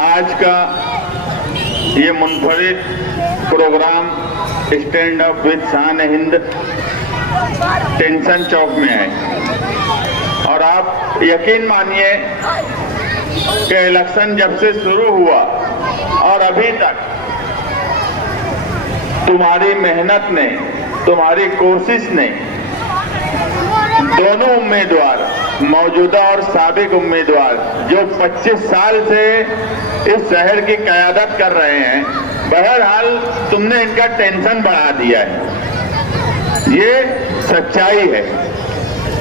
आज का ये मुनफरिद प्रोग्राम स्टैंड अप विद शान हिंद टेंशन चौक में है और आप यकीन मानिए कि इलेक्शन जब से शुरू हुआ और अभी तक तुम्हारी मेहनत ने, तुम्हारी कोशिश ने दोनों उम्मीदवार, मौजूदा और साबिक उम्मीदवार जो 25 साल से इस शहर की क़यादत कर रहे हैं, बहरहाल तुमने इनका टेंशन बढ़ा दिया है। ये सच्चाई है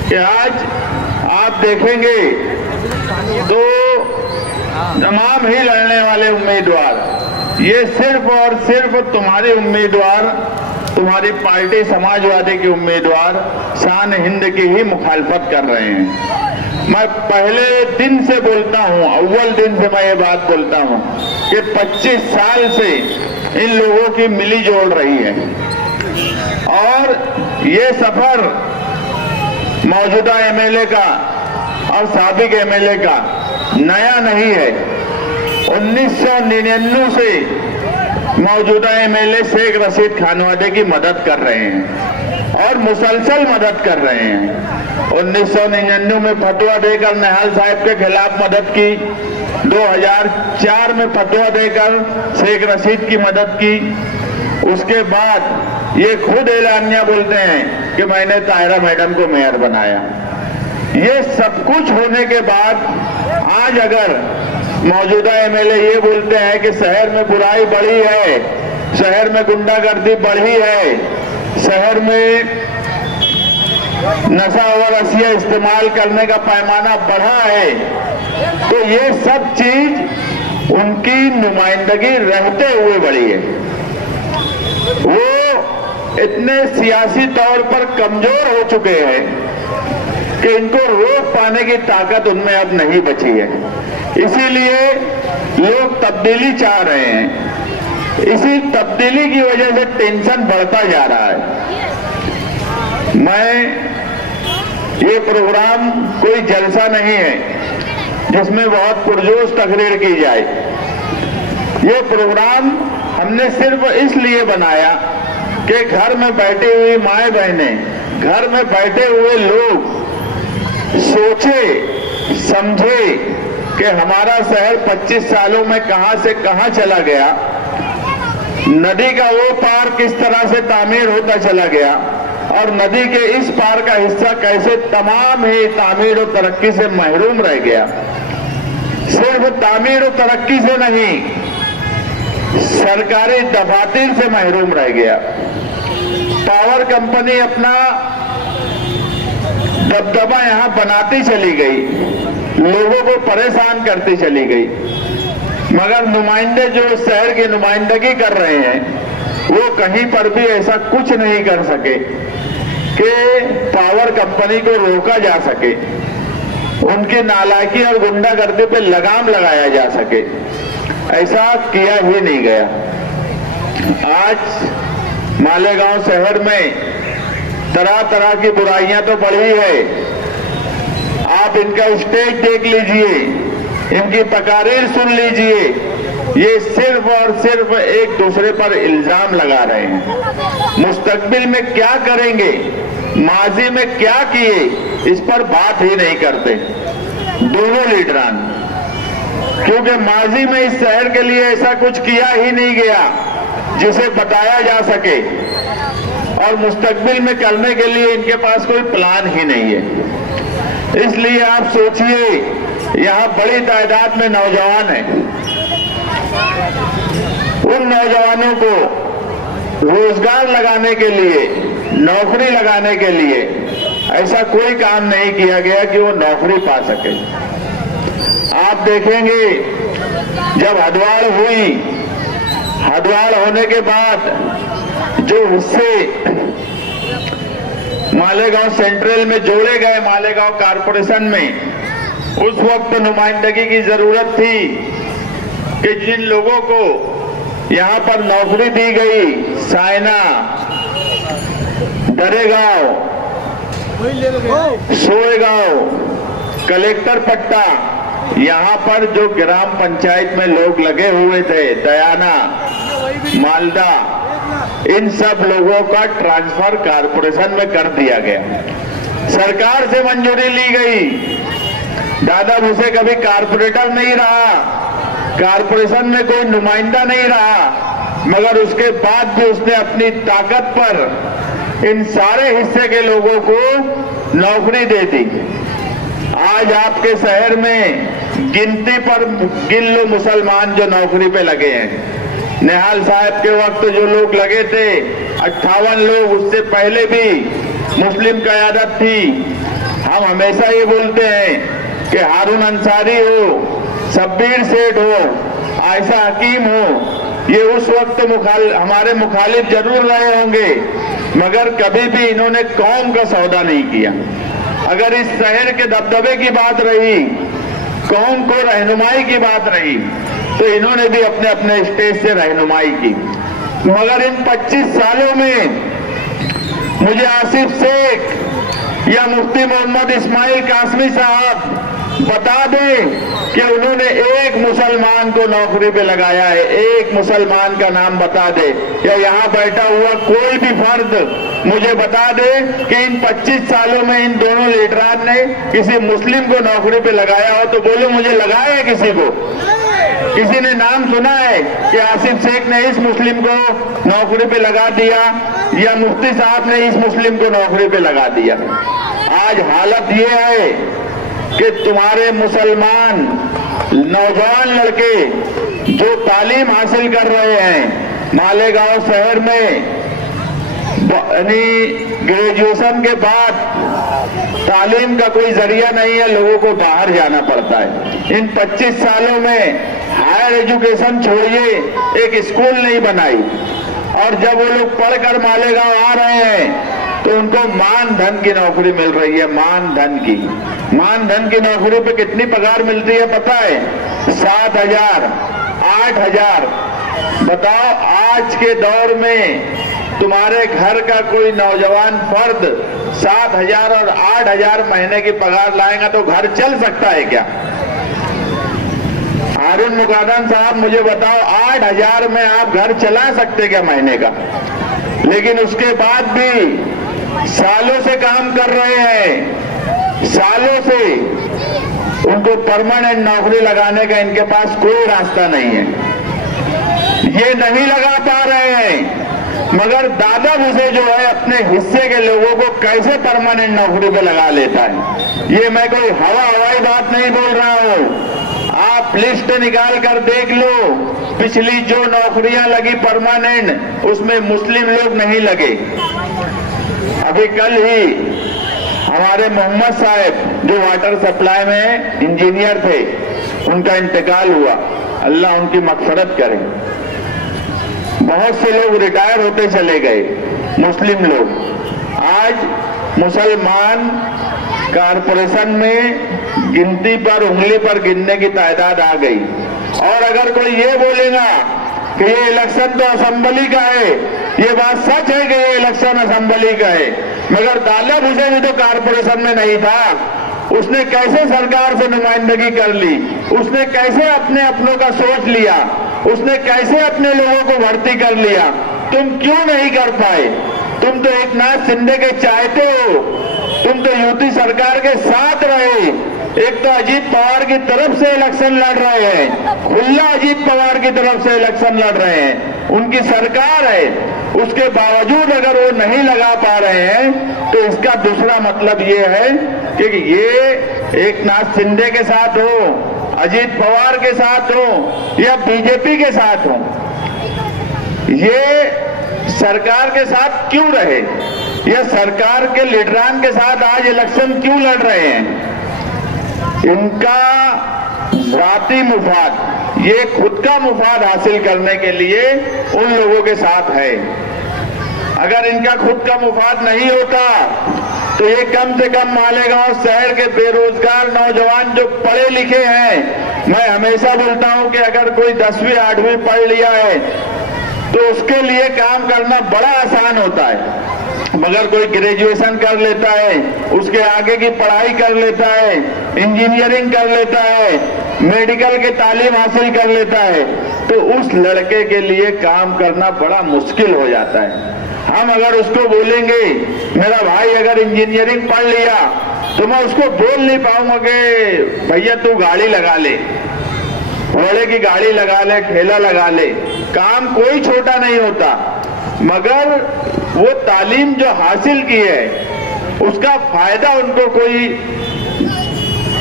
कि आज आप देखेंगे तो तमाम ही लड़ने वाले उम्मीदवार ये सिर्फ और सिर्फ तुम्हारे उम्मीदवार, तुम्हारी पार्टी समाजवादी के उम्मीदवार शान हिंद की ही मुखालफत कर रहे हैं। मैं पहले दिन से बोलता हूं, अव्वल दिन से मैं ये बात बोलता हूं कि 25 साल से इन लोगों की मिली जोड़ रही है और ये सफर मौजूदा एमएलए का और साबिक एमएलए का नया नहीं है। 1999 से मौजूदा एमएलए शेख रशीद खानवादे की मदद कर रहे हैं और मुसलसल मदद कर रहे हैं। 1999 में फतवा देकर निहाल साहब के खिलाफ मदद की, 2004 में फतवा देकर शेख रशीद की मदद की। उसके बाद ये खुद एलानिया बोलते हैं कि मैंने ताहिरा मैडम को मेयर बनाया। ये सब कुछ होने के बाद आज अगर मौजूदा एमएलए ये बोलते हैं कि शहर में बुराई बढ़ी है, शहर में गुंडागर्दी बढ़ी है, शहर में नशा और अशिया इस्तेमाल करने का पैमाना बढ़ा है, तो ये सब चीज उनकी नुमाइंदगी रहते हुए बढ़ी है। वो इतने सियासी तौर पर कमजोर हो चुके हैं कि इनको रोक पाने की ताकत उनमें अब नहीं बची है। इसीलिए लोग तब्दीली चाह रहे हैं। इसी तब्दीली की वजह से टेंशन बढ़ता जा रहा है। मैं ये प्रोग्राम कोई जलसा नहीं है जिसमें बहुत पुरजोश तकरीर की जाए। ये प्रोग्राम हमने सिर्फ इसलिए बनाया कि घर में बैठी हुई माएं बहनें, घर में बैठे हुए लोग सोचे समझे कि हमारा शहर 25 सालों में कहां से कहां चला गया, नदी का वो पार किस तरह से तामीर होता चला गया और नदी के इस पार का हिस्सा कैसे तमाम ही तामीर और तरक्की से महरूम रह गया। सिर्फ तामीर और तरक्की से नहीं, सरकारी दफातर से महरूम रह गया। पावर कंपनी अपना दबदबा यहां बनाती चली गई, लोगों को परेशान करती चली गई, मगर नुमाइंदे जो शहर की नुमाइंदगी कर रहे हैं वो कहीं पर भी ऐसा कुछ नहीं कर सके कि पावर कंपनी को रोका जा सके, उनकी नालायकी और गुंडागर्दी पे लगाम लगाया जा सके। ऐसा किया ही नहीं गया। आज मालेगांव शहर में तरह तरह की बुराइयां तो बढ़ी है। आप इनका स्टेज देख लीजिए, इनकी तकारीर सुन लीजिए। ये सिर्फ और सिर्फ एक दूसरे पर इल्जाम लगा रहे हैं। मुस्तकबिल में क्या करेंगे, माजी में क्या किए, इस पर बात ही नहीं करते दोनों लीडरान, क्योंकि माजी में इस शहर के लिए ऐसा कुछ किया ही नहीं गया जिसे बताया जा सके और मुस्तकबिल में करने के लिए इनके पास कोई प्लान ही नहीं है। इसलिए आप सोचिए, यहां बड़ी तादाद में नौजवान हैं। उन नौजवानों को रोजगार लगाने के लिए, नौकरी लगाने के लिए ऐसा कोई काम नहीं किया गया कि वो नौकरी पा सके। आप देखेंगे जब हदवाड़ हुई, हदवाड़ होने के बाद जो हिस्से मालेगांव सेंट्रल में जोड़े गए मालेगांव कारपोरेशन में, उस वक्त नुमाइंदगी की जरूरत थी कि जिन लोगों को यहां पर नौकरी दी गई, सायना, दरेगांव, सोएगांव, कलेक्टर पट्टा, यहाँ पर जो ग्राम पंचायत में लोग लगे हुए थे, दयाना, मालदा, इन सब लोगों का ट्रांसफर कारपोरेशन में कर दिया गया। सरकार से मंजूरी ली गई। दादा भूसे कभी कारपोरेटर नहीं रहा, कारपोरेशन में कोई नुमाइंदा नहीं रहा, मगर उसके बाद भी उसने अपनी ताकत पर इन सारे हिस्से के लोगों को नौकरी दे दी। आज आपके शहर में गिनती पर गिन लो मुसलमान जो नौकरी पे लगे हैं। निहाल साहब के वक्त जो लोग लगे थे 58 लोग, उससे पहले भी मुस्लिम क़यादत थी। हम हमेशा ये बोलते हैं कि हारून अंसारी हो, शब्बीर सेठ हो, आयशा हकीम हो, ये उस वक्त हमारे मुखालिफ जरूर रहे होंगे, मगर कभी भी इन्होंने कौम का सौदा नहीं किया। अगर इस शहर के दबदबे की बात रही, कौम को रहनुमाई की बात रही, तो इन्होंने भी अपने अपने स्टेज से रहनुमाई की। मगर इन 25 सालों में मुझे आसिफ शेख या मुफ्ती मोहम्मद इस्माइल कासमी साहब बता दें कि उन्होंने एक मुसलमान को नौकरी पे लगाया है। एक मुसलमान का नाम बता दे, या यहाँ बैठा हुआ कोई भी फर्द मुझे बता दे कि इन 25 सालों में इन दोनों लीडरान ने किसी मुस्लिम को नौकरी पे लगाया हो तो बोलो मुझे लगाया है किसी को? किसी ने नाम सुना है कि आसिफ शेख ने इस मुस्लिम को नौकरी पे लगा दिया या मुफ्ती साहब ने इस मुस्लिम को नौकरी पे लगा दिया? आज हालत ये है कि तुम्हारे मुसलमान नौजवान लड़के जो तालीम हासिल कर रहे हैं, मालेगांव शहर में ग्रेजुएशन के बाद तालीम का कोई जरिया नहीं है, लोगों को बाहर जाना पड़ता है। इन 25 सालों में हायर एजुकेशन छोड़िए, एक स्कूल नहीं बनाई, और जब वो लोग पढ़कर मालेगांव आ रहे हैं तो उनको मान धन की नौकरी मिल रही है। मान धन की नौकरी पे कितनी पगार मिलती है पता है? 7,000, 8,000। बताओ, आज के दौर में तुम्हारे घर का कोई नौजवान फर्द 7,000 और 8,000 महीने की पगार लाएगा तो घर चल सकता है क्या? हारून मुकादम साहब मुझे बताओ, 8,000 में आप घर चला सकते क्या महीने का? लेकिन उसके बाद भी सालों से काम कर रहे हैं, सालों से उनको परमानेंट नौकरी लगाने का इनके पास कोई रास्ता नहीं है। ये नहीं लगा पा रहे हैं, मगर दादा भूसे जो है अपने हिस्से के लोगों को कैसे परमानेंट नौकरी पे लगा लेता है। ये मैं कोई हवाई बात नहीं बोल रहा हूँ। आप लिस्ट निकाल कर देख लो, पिछली जो नौकरियां लगी परमानेंट, उसमें मुस्लिम लोग नहीं लगे। अभी कल ही हमारे मोहम्मद साहब जो वाटर सप्लाई में इंजीनियर थे, उनका इंतकाल हुआ। अल्लाह उनकी मग़फ़िरत करे। बहुत से लोग रिटायर होते चले गए, मुस्लिम लोग। आज मुसलमान कारपोरेशन में गिनती पर, उंगली पर गिनने की तादाद आ गई। और अगर कोई ये बोलेगा कि ये इलेक्शन तो असेंबली का है, ये बात सच है कि ये इलेक्शन असेंबली का है, मगर दादा भूसे भी तो कारपोरेशन में नहीं था। उसने कैसे सरकार से नुमाइंदगी कर ली? उसने कैसे अपने अपनों का सोच लिया? उसने कैसे अपने लोगों को भर्ती कर लिया? तुम क्यों नहीं कर पाए? तुम तो एकनाथ शिंदे के चाहते हो, तुम तो यूपी सरकार के साथ रहे। एक तो अजीत पवार की तरफ से इलेक्शन लड़ रहे हैं, खुला अजीत पवार की तरफ से इलेक्शन लड़ रहे हैं, उनकी सरकार है। उसके बावजूद अगर वो नहीं लगा पा रहे हैं तो इसका दूसरा मतलब ये है कि ये एकनाथ शिंदे के साथ हो, अजीत पवार के साथ हो या बीजेपी के साथ हो, ये सरकार के साथ क्यों रहे? ये सरकार के लीडरान के साथ आज इलेक्शन क्यों लड़ रहे हैं? इनका जाती मुफाद, ये खुद का मुफाद हासिल करने के लिए उन लोगों के साथ है। अगर इनका खुद का मुफाद नहीं होता तो ये कम से कम मालेगांव शहर के बेरोजगार नौजवान जो पढ़े लिखे हैं, मैं हमेशा बोलता हूं कि अगर कोई 10वीं 8वीं पढ़ लिया है तो उसके लिए काम करना बड़ा आसान होता है। मगर कोई ग्रेजुएशन कर लेता है, उसके आगे की पढ़ाई कर लेता है, इंजीनियरिंग कर लेता है, मेडिकल की तालीम हासिल कर लेता है, तो उस लड़के के लिए काम करना बड़ा मुश्किल हो जाता है। हम अगर उसको बोलेंगे मेरा भाई अगर इंजीनियरिंग पढ़ लिया, तो मैं उसको बोल नहीं पाऊंगा कि भैया तू गाड़ी लगा ले, घोड़े की गाड़ी लगा ले, ठेला लगा ले। काम कोई छोटा नहीं होता, मगर वो तालीम जो हासिल की है उसका फायदा उनको कोई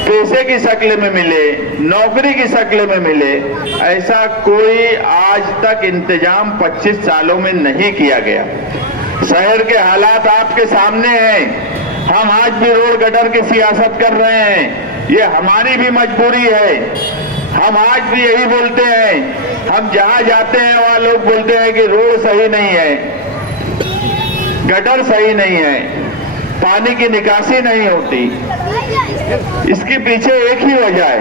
पैसे की शक्ल में मिले, नौकरी की शक्ल में मिले, ऐसा कोई आज तक इंतजाम 25 सालों में नहीं किया गया। शहर के हालात आपके सामने हैं। हम आज भी रोड गटर की सियासत कर रहे हैं, ये हमारी भी मजबूरी है। हम आज भी यही बोलते हैं, हम जहां जाते हैं वहां लोग बोलते हैं कि रोड सही नहीं है, गटर सही नहीं है, पानी की निकासी नहीं होती। इसके पीछे एक ही वजह है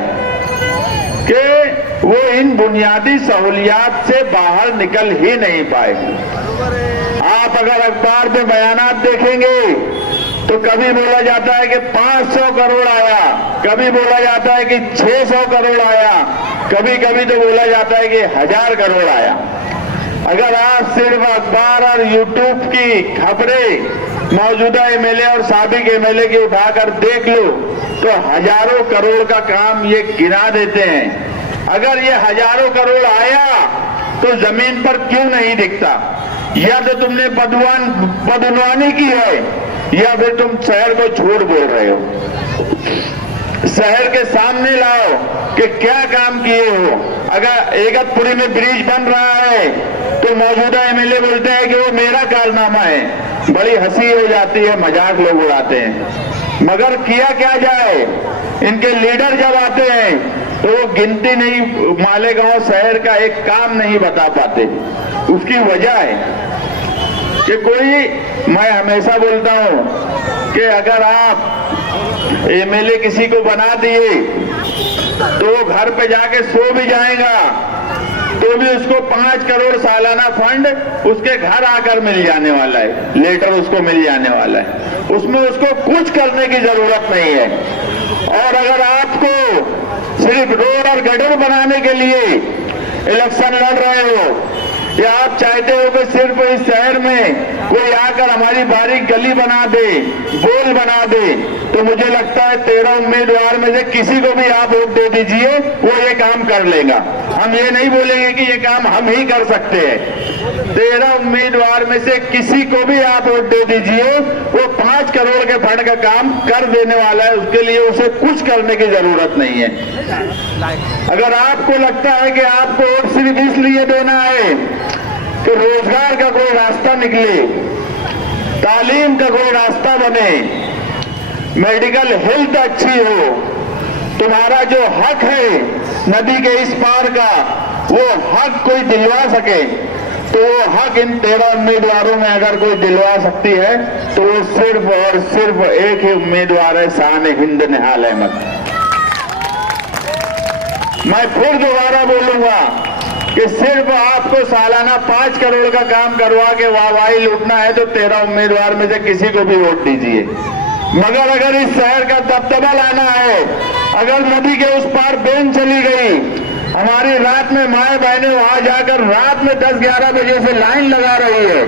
कि वो इन बुनियादी सहूलियात से बाहर निकल ही नहीं पाए। आप अगर अखबार में बयानात देखेंगे तो कभी बोला जाता है कि 500 करोड़ आया, कभी बोला जाता है कि 600 करोड़ आया, कभी कभी तो बोला जाता है कि 1000 करोड़ आया। अगर आप सिर्फ अखबार और यूट्यूब की खबरें मौजूदा एमएलए और साबिक एमएलए की उठाकर देख लो तो हजारों करोड़ का काम ये गिना देते हैं। अगर ये हजारों करोड़ आया तो जमीन पर क्यों नहीं दिखता? या तो तुमने बदनवानी की है या फिर तुम शहर को झूठ बोल रहे हो। शहर के सामने लाओ कि क्या काम किए हो। अगर एगतपुरी में ब्रिज बन रहा है तो मौजूदा एमएलए बोलते हैं कि वो मेरा कारनामा है। बड़ी हंसी हो जाती है, मजाक लोग उड़ाते हैं, मगर किया क्या जाए। इनके लीडर जब आते हैं तो वो गिनती नहीं, मालेगांव शहर का एक काम नहीं बता पाते। उसकी वजह है कि कोई, मैं हमेशा बोलता हूं कि अगर आप एमएलए किसी को बना दिए तो वो घर पे जाके सो भी जाएगा तो भी उसको 5 करोड़ सालाना फंड उसके घर आकर मिल जाने वाला है, लेटर उसको मिल जाने वाला है। उसमें उसको कुछ करने की जरूरत नहीं है। और अगर आपको सिर्फ रोड और गटर बनाने के लिए इलेक्शन लड़ रहे हो या आप चाहते हो कि सिर्फ इस शहर में कोई आकर हमारी बारीक गली बना दे, बोल बना दे, तो मुझे लगता है 13 उम्मीदवार में से किसी को भी आप वोट दे दीजिए, वो ये काम कर लेगा। हम ये नहीं बोलेंगे कि ये काम हम ही कर सकते हैं। 13 उम्मीदवार में से किसी को भी आप वोट दे दीजिए, वो 5 करोड़ के फंड का काम कर देने वाला है। उसके लिए उसे कुछ करने की जरूरत नहीं है। अगर आपको लगता है कि आपको वोट सिर्फ इसलिए देना है कि रोजगार का कोई रास्ता निकले, तालीम का कोई रास्ता बने, मेडिकल हेल्थ अच्छी हो, तुम्हारा जो हक है नदी के इस पार का, वो हक कोई दिलवा सके, तो वो हक इन 13 उम्मीदवारों में अगर कोई दिलवा सकती है तो वो सिर्फ और सिर्फ एक ही उम्मीदवार है, शान-ए-हिंद निहाल अहमद। मैं फिर दोबारा बोलूंगा कि सिर्फ आपको सालाना 5 करोड़ का काम करवा के वाहवाही लूटना है तो 13 उम्मीदवार में से किसी को भी वोट दीजिए। मगर अगर इस शहर का दबदबा लाना है, अगर नदी के उस पार बेन चली गई, हमारी रात में माए बहनें वहां जाकर रात में 10-11 बजे से लाइन लगा रही है,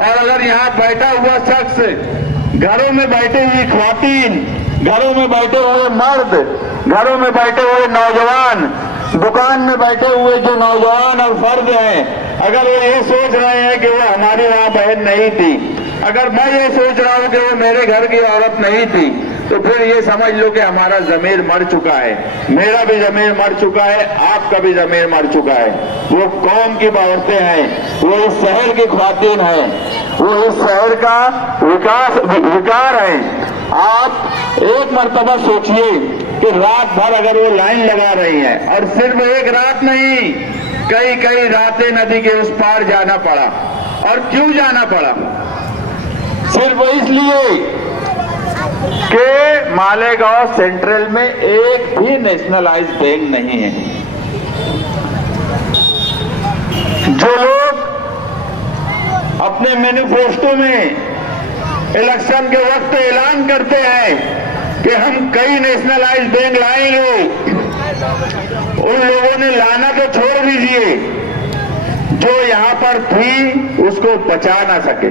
और अगर यहाँ बैठा हुआ शख्स, घरों में बैठे हुई ख्वातीन, घरों में बैठे हुए मर्द, घरों में बैठे हुए नौजवान, दुकान में बैठे हुए जो नौजवान और फर्द हैं, अगर वो ये सोच रहे हैं कि वो हमारी वहां बहन नहीं थी, अगर मैं ये सोच रहा हूं कि वो मेरे घर की औरत नहीं थी, तो फिर ये समझ लो कि हमारा जमीर मर चुका है। मेरा भी जमीर मर चुका है, आपका भी जमीर मर चुका है। वो कौम की औरतें हैं, वो इस शहर की ख्वातीन हैं, वो इस शहर का विकार है। आप एक मर्तबा सोचिए कि रात भर अगर वो लाइन लगा रही हैं, और सिर्फ एक रात नहीं, कई रातें नदी के उस पार जाना पड़ा। और क्यों जाना पड़ा? सिर्फ इसलिए कि मालेगांव सेंट्रल में एक भी नेशनलाइज्ड बैंक नहीं है। जो लोग अपने मैनिफेस्टो में इलेक्शन के वक्त ऐलान करते हैं कि हम कई नेशनलाइज्ड बैंक लाएंगे। उन लोगों ने लाना तो छोड़ दीजिए, जो यहां पर थी उसको बचा ना सके।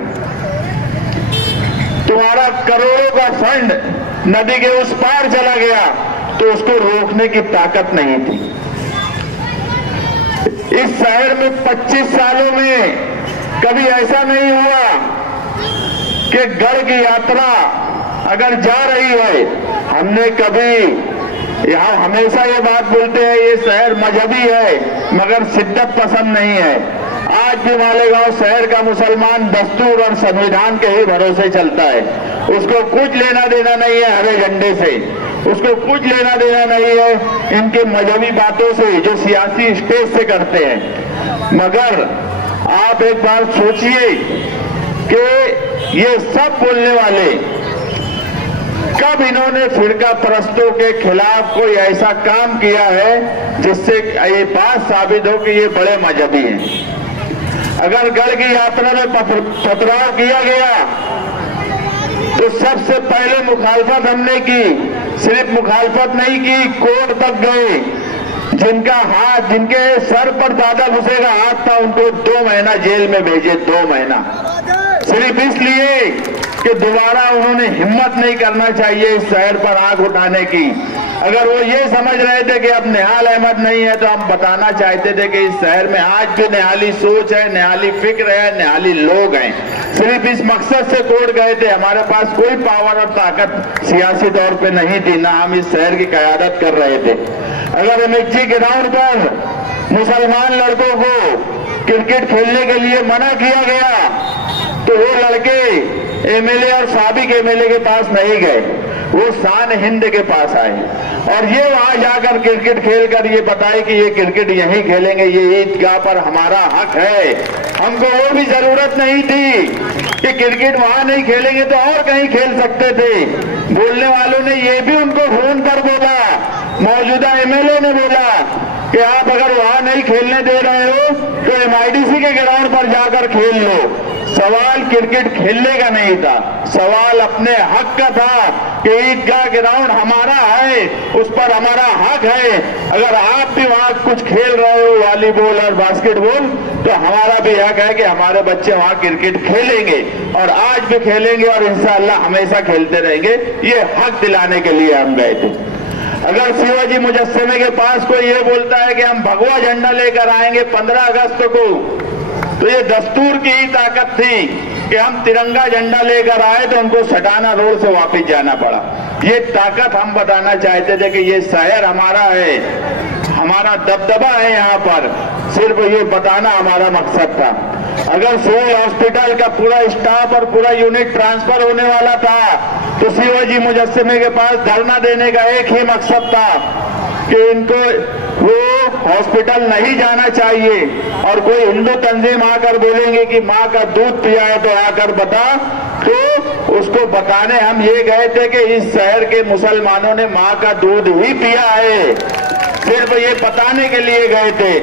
तुम्हारा करोड़ों का फंड नदी के उस पार चला गया तो उसको रोकने की ताकत नहीं थी। इस शहर में 25 सालों में कभी ऐसा नहीं हुआ कि गढ़ की यात्रा अगर जा रही है, हमने कभी यहां हमेशा ये बात बोलते हैं ये शहर मजहबी है मगर शिद्दत पसंद नहीं है। आज भी मालेगांव शहर का मुसलमान दस्तूर और संविधान के ही भरोसे चलता है। उसको कुछ लेना देना नहीं है हरे झंडे से, उसको कुछ लेना देना नहीं है इनके मजहबी बातों से जो सियासी स्टेज से करते हैं। मगर आप एक बार सोचिए कि ये सब बोलने वाले कब इन्होंने फिरका परस्तों के खिलाफ कोई ऐसा काम किया है जिससे ये बात साबित हो कि ये बड़े मजहबी हैं। अगर गढ़ की यात्रा में पथराव किया गया तो सबसे पहले मुखालफत हमने की। सिर्फ मुखालफत नहीं की, कोर्ट तक गए। जिनके सर पर दादा भूसे का हाथ था उनको 2 महीना जेल में भेजे, 2 महीना, सिर्फ इसलिए कि दोबारा उन्होंने हिम्मत नहीं करना चाहिए इस शहर पर आंख उठाने की। अगर वो ये समझ रहे थे कि अब निहाल अहमद नहीं है तो हम बताना चाहते थे कि इस शहर में आज भी निहाली सोच है, निहाली फिक्र है, निहाली लोग हैं। सिर्फ इस मकसद से कोर्ट गए थे। हमारे पास कोई पावर और ताकत सियासी तौर पे नहीं थी, ना हम इस शहर की क़यादत कर रहे थे। अगर एमएचजी ग्राउंड पर मुसलमान लड़कों को क्रिकेट खेलने के लिए मना किया गया तो वो लड़के एमएलए और साबिक एमएलए के पास नहीं गए, वो शान हिंद के पास आए और ये वहां जाकर क्रिकेट खेलकर ये बताए कि ये क्रिकेट यहीं खेलेंगे, ये ईदगाह पर हमारा हक है। हमको वो भी जरूरत नहीं थी कि क्रिकेट वहां नहीं खेलेंगे तो और कहीं खेल सकते थे। बोलने वालों ने ये भी उनको फोन कर बोला, मौजूदा एमएलए ने बोला कि आप अगर वहां नहीं खेलने दे रहे हो तो एमआईडीसी के ग्राउंड पर जाकर खेल लो। सवाल क्रिकेट खेलने का नहीं था, सवाल अपने हक का था कि ईदगाह ग्राउंड हमारा है, उस पर हमारा हक है। अगर आप भी वहां कुछ खेल रहे हो वॉलीबॉल और बास्केटबॉल तो हमारा भी हक है कि हमारे बच्चे वहां क्रिकेट खेलेंगे और आज भी खेलेंगे और इंशाअल्लाह हमेशा खेलते रहेंगे। ये हक दिलाने के लिए हम गए थे। अगर शिवाजी मुजस्समे के पास कोई ये बोलता है कि हम भगवा झंडा लेकर आएंगे 15 अगस्त को, तो ये दस्तूर की ही ताकत थी कि हम तिरंगा झंडा लेकर आए तो उनको सटाना रोड से वापस जाना पड़ा। ये ताकत हम बताना चाहते थे कि ये शहर हमारा है, हमारा दबदबा है यहाँ पर, सिर्फ ये बताना हमारा मकसद था। अगर सिविल हॉस्पिटल का पूरा स्टाफ और पूरा यूनिट ट्रांसफर होने वाला था तो शिवाजी मुजस्समे के पास धरना देने का एक ही मकसद था कि इनको वो हॉस्पिटल नहीं जाना चाहिए और कोई हिंदू तंजीम आकर बोलेंगे कि माँ का दूध पिया है तो आकर बता, तो उसको बताने हम ये गए थे कि इस शहर के मुसलमानों ने माँ का दूध ही पिया है, सिर्फ ये बताने के लिए गए थे।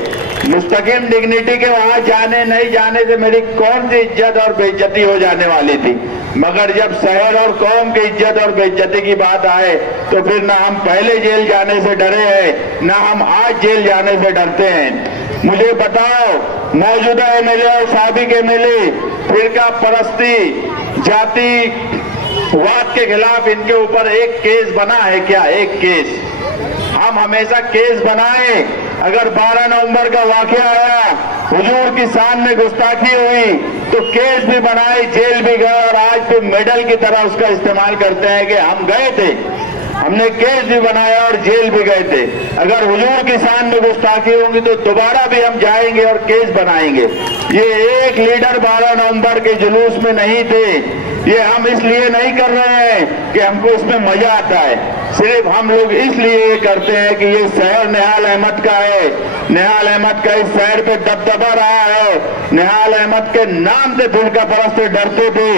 मुस्तकिम डिग्निटी के वहां जाने नहीं जाने से मेरी कौन सी इज्जत और बेइज्जती हो जाने वाली थी, मगर जब शहर और कौम की इज्जत और बेइज्जती की बात आए तो फिर ना हम पहले जेल जाने से डरे हैं ना हम आज जेल जाने से डरते हैं। मुझे बताओ, मौजूदा एमएलए और साबिक एमएलए फिरका परस्ती, जातिवाद के खिलाफ इनके ऊपर एक केस बना है क्या? एक केस? हम हमेशा केस बनाए। अगर 12 नवंबर का वाकया आया, हुजूर की शान में गुस्ताखी हुई तो केस भी बनाए, जेल भी गए और आज भी मेडल की तरह उसका इस्तेमाल करते हैं कि हम गए थे, हमने केस भी बनाया और जेल भी गए थे। अगर हुजूर की शान में गुस्ताखी होंगी तो दोबारा भी हम जाएंगे और केस बनाएंगे। ये एक लीडर 12 नवंबर के जुलूस में नहीं थे, ये हम इसलिए नहीं कर रहे हैं कि हमको इसमें मजा आता है, सिर्फ हम लोग इसलिए ये करते हैं कि ये शहर निहाल अहमद का है, निहाल अहमद का इस शहर पे दबदबा रहा है। निहाल अहमद के नाम से फिरका परस्त डरते थे,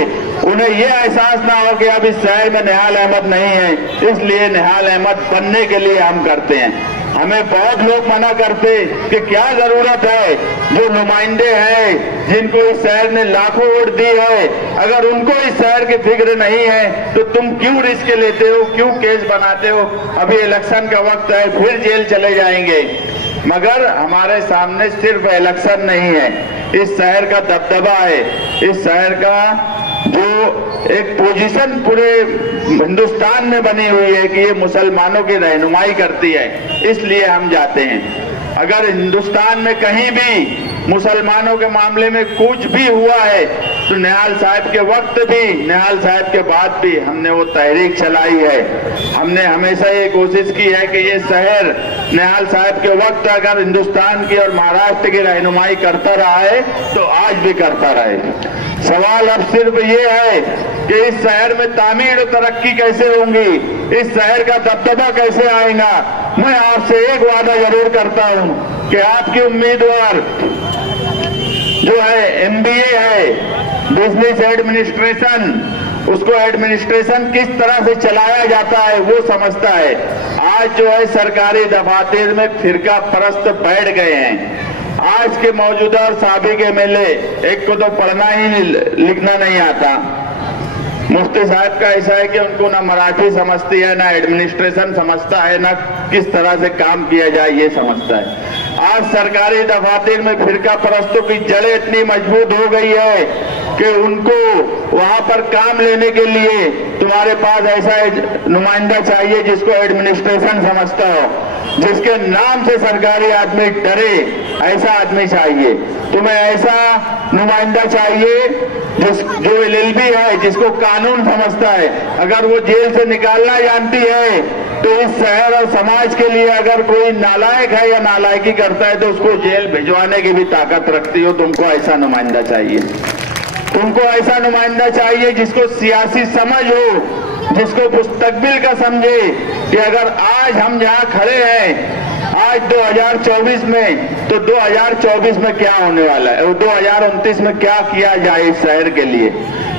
उन्हें ये एहसास ना हो कि अब इस शहर में निहाल अहमद नहीं है, इसलिए निहाल अहमद बनने के लिए हम करते हैं। हमें बहुत लोग मना करते कि क्या जरूरत है, जो नुमाइंदे हैं जिनको इस शहर ने लाखों वोट दी है, अगर उनको इस शहर की फिक्र नहीं है तो तुम क्यों रिस्क लेते हो, क्यों केस बनाते हो? अभी इलेक्शन का वक्त है, फिर जेल चले जाएंगे। मगर हमारे सामने सिर्फ इलेक्शन नहीं है, इस शहर का दबदबा है, इस शहर का जो एक पोजीशन पूरे हिंदुस्तान में बनी हुई है कि ये मुसलमानों की रहनुमाई करती है, इसलिए हम जाते हैं। अगर हिंदुस्तान में कहीं भी मुसलमानों के मामले में कुछ भी हुआ है तो निहाल साहब के वक्त भी, निहाल साहब के बाद भी हमने वो तहरीक चलाई है। हमने हमेशा ये कोशिश की है कि ये शहर निहाल साहब के वक्त अगर हिंदुस्तान की और महाराष्ट्र की रहनुमाई करता रहा है तो आज भी करता रहे। सवाल अब सिर्फ ये है कि इस शहर में तामीर और तरक्की कैसे होंगी, इस शहर का दबदबा कैसे आएगा। मैं आपसे एक वादा जरूर करता हूं कि आपकी उम्मीदवार जो है MBA है, बिजनेस एडमिनिस्ट्रेशन, उसको एडमिनिस्ट्रेशन किस तरह से चलाया जाता है वो समझता है। आज जो है सरकारी दफातर में फिरका परस्त बैठ गए हैं। आज के मौजूदा और साबिक MLA एक को तो पढ़ना ही लिखना नहीं आता। मुफ्ती साहब का ऐसा है कि उनको ना मराठी समझती है, ना एडमिनिस्ट्रेशन समझता है, ना किस तरह से काम किया जाए ये समझता है। आज सरकारी दफातर में फिरका परस्तों की जड़ें इतनी मजबूत हो गई है कि उनको वहां पर काम लेने के लिए तुम्हारे पास ऐसा नुमाइंदा चाहिए जिसको एडमिनिस्ट्रेशन समझता हो, जिसके नाम से सरकारी आदमी डरे, ऐसा आदमी चाहिए। तुम्हें ऐसा नुमाइंदा चाहिए जो LLB है, जिसको कानून समझता है। अगर वो जेल से निकालना जानती है तो इस शहर और समाज के लिए अगर कोई नालायक है या नालायकी करता है तो उसको जेल भिजवाने की भी ताकत रखती हो। तुमको ऐसा नुमाइंदा चाहिए, तुमको ऐसा नुमाइंदा चाहिए जिसको सियासी समझ हो, जिसको मुस्तकबिल का समझे कि अगर आज हम जहां खड़े हैं आज 2024 में, तो 2024 में क्या होने वाला है और 2029 में क्या किया जाए इस शहर के लिए।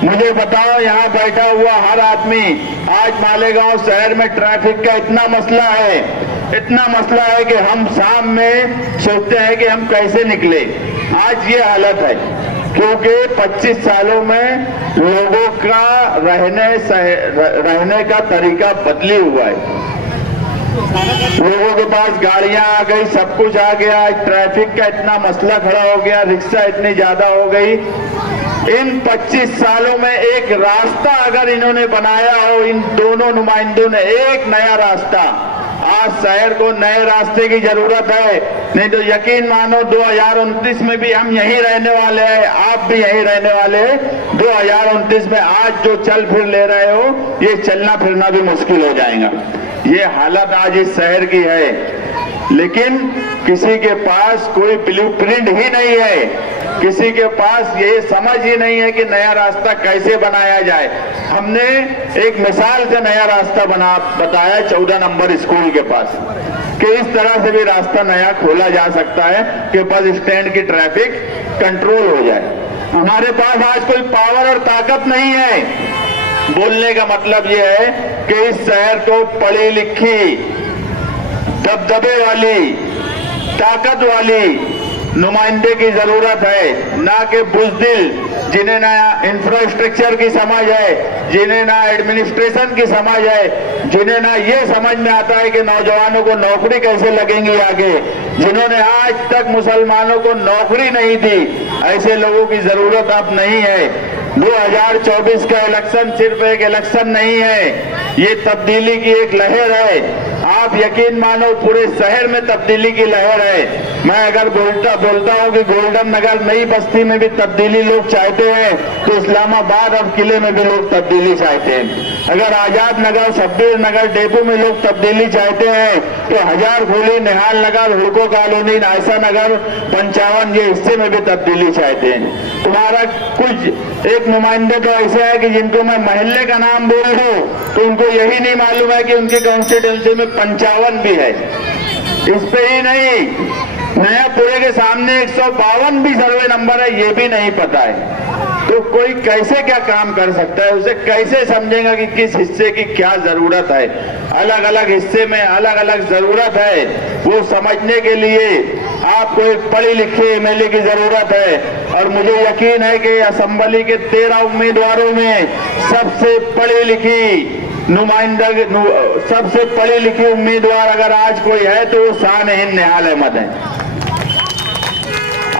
मुझे बताओ, यहाँ बैठा हुआ हर आदमी, आज मालेगांव शहर में ट्रैफिक का इतना मसला है कि हम शाम में सोचते हैं कि हम कैसे निकले। आज ये हालत है क्योंकि 25 सालों में लोगों का रहने का तरीका बदली हुआ है। लोगों के पास गाड़ियां आ गई, सब कुछ आ गया, ट्रैफिक का इतना मसला खड़ा हो गया, रिक्शा इतनी ज्यादा हो गई। इन 25 सालों में एक रास्ता अगर इन्होंने बनाया हो, इन दोनों नुमाइंदों ने एक नया रास्ता, आज शहर को नए रास्ते की जरूरत है। नहीं तो यकीन मानो 2029 में भी हम यहीं रहने वाले हैं, आप भी यहीं रहने वाले हैं। 2029 में आज जो चल फिर ले रहे हो, ये चलना फिरना भी मुश्किल हो जाएगा। ये हालत आज इस शहर की है, लेकिन किसी के पास कोई ब्लूप्रिंट ही नहीं है, किसी के पास ये समझ ही नहीं है कि नया रास्ता कैसे बनाया जाए। हमने एक मिसाल से नया रास्ता बताया 14 नंबर स्कूल के पास कि इस तरह से भी रास्ता नया खोला जा सकता है कि बस स्टैंड की ट्रैफिक कंट्रोल हो जाए। हमारे पास आज कोई पावर और ताकत नहीं है। बोलने का मतलब यह है कि इस शहर को पढ़ी लिखी, दबदबे वाली, ताकत वाली नुमाइंदे की जरूरत है, ना कि बुजदिल जिन्हें ना इंफ्रास्ट्रक्चर की समझ है, जिन्हें ना एडमिनिस्ट्रेशन की समझ है, जिन्हें ना ये समझ में आता है कि नौजवानों को नौकरी कैसे लगेंगी आगे, जिन्होंने आज तक मुसलमानों को नौकरी नहीं दी। ऐसे लोगों की जरूरत अब नहीं है। 2024 का इलेक्शन सिर्फ एक इलेक्शन नहीं है, ये तब्दीली की एक लहर है। आप यकीन मानो पूरे शहर में तब्दीली की लहर है। मैं अगर बोलता हूं कि गोल्डन नगर नई बस्ती में भी तब्दीली लोग चाहते हैं तो इस्लामाबाद और किले में भी लोग तब्दीली चाहते हैं। अगर आजाद नगर, शब्बीर नगर, डेपो में लोग तब्दीली चाहते हैं तो हजार गोली, निहाल नगर, हुड़को कॉलोनी, नायसा नगर, 55 ये हिस्से में भी तब्दीली चाहते हैं। तुम्हारा कुछ एक नुमाइंदे तो ऐसे है कि जिनको मैं मोहल्ले का नाम बोल दूं तो उनको यही नहीं मालूम है कि उनकी कॉन्स्टिट्यूंसी में 55 भी है। इस पे ही नहीं, नयापुरे के सामने 152 भी सर्वे नंबर है, ये भी नहीं पता है। तो कोई कैसे क्या काम कर सकता है, उसे कैसे समझेगा कि किस हिस्से की क्या जरूरत है। अलग अलग हिस्से में अलग अलग जरूरत है, वो समझने के लिए आपको एक पढ़ी लिखी एमएलए की जरूरत है। और मुझे यकीन है कि असेंबली के 13 उम्मीदवारों में सबसे पढ़ी लिखी सबसे पढ़ी लिखी उम्मीदवार अगर आज कोई है तो वो शान-ए-हिंद निहाल अहमद है।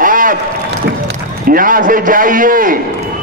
आप यहां से जाइए,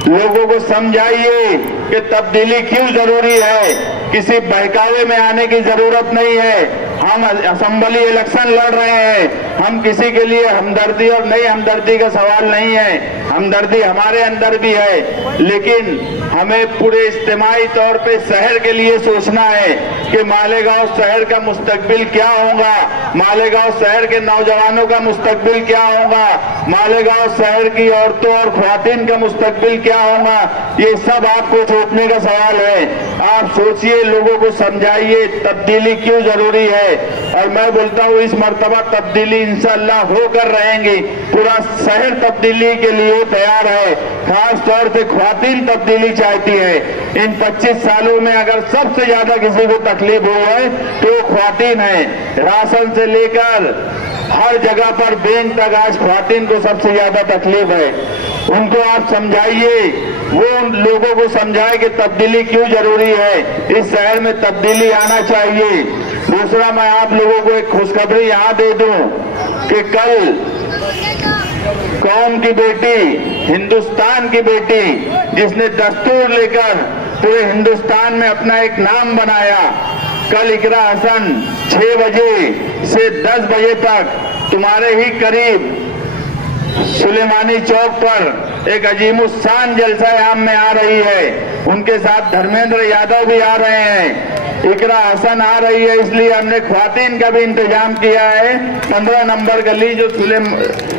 लोगों को समझाइए कि तब्दीली क्यों जरूरी है, किसी बहकावे में आने की जरूरत नहीं है। हम असेंबली इलेक्शन लड़ रहे हैं, हम किसी के लिए हमदर्दी और नई हमदर्दी का सवाल नहीं है, हमदर्दी हमारे अंदर भी है, लेकिन हमें पूरे इज्तिमाई तौर पे शहर के लिए सोचना है कि मालेगांव शहर का मुस्तकबिल क्या होगा, मालेगांव शहर के नौजवानों का मुस्तकबिल क्या होगा, मालेगांव शहर की औरतों और ख्वातीन का मुस्तकबिल क्या होगा। ये सब आपको सोचने का सवाल है। आप सोचिए, लोगों को समझाइए तब्दीली क्यों जरूरी है। और मैं बोलता हूँ इस मर्तबा तब्दीली इंशाअल्लाह होकर रहेंगी। पूरा शहर तब्दीली के लिए तैयार है, खास तौर से ख्वातीन तब्दीली चाहती है। इन 25 सालों में अगर सबसे ज्यादा किसी को तकलीफ हुई है तो ख्वातीन है। राशन से लेकर हर जगह पर बैंक तक आज ख्वातीन को सबसे ज्यादा तकलीफ है। उनको आप समझाइए, वो उन लोगों को समझाए कि तब्दीली क्यों जरूरी है, इस शहर में तब्दीली आना चाहिए। दूसरा, मैं आप लोगों को एक खुशखबरी यहाँ दे दूं कि कल कौम की बेटी, हिंदुस्तान की बेटी, जिसने दस्तूर लेकर पूरे हिंदुस्तान में अपना एक नाम बनाया, कल इकरा हसन 6 बजे से 10 बजे तक तुम्हारे ही करीब सुलेमानी चौक पर एक अजीमुस्शान जलसा आम में आ रही है। उनके साथ धर्मेंद्र यादव भी आ रहे हैं, इकरा हसन आ रही है, इसलिए हमने ख्वातीन का भी इंतजाम किया है। 15 नंबर गली जो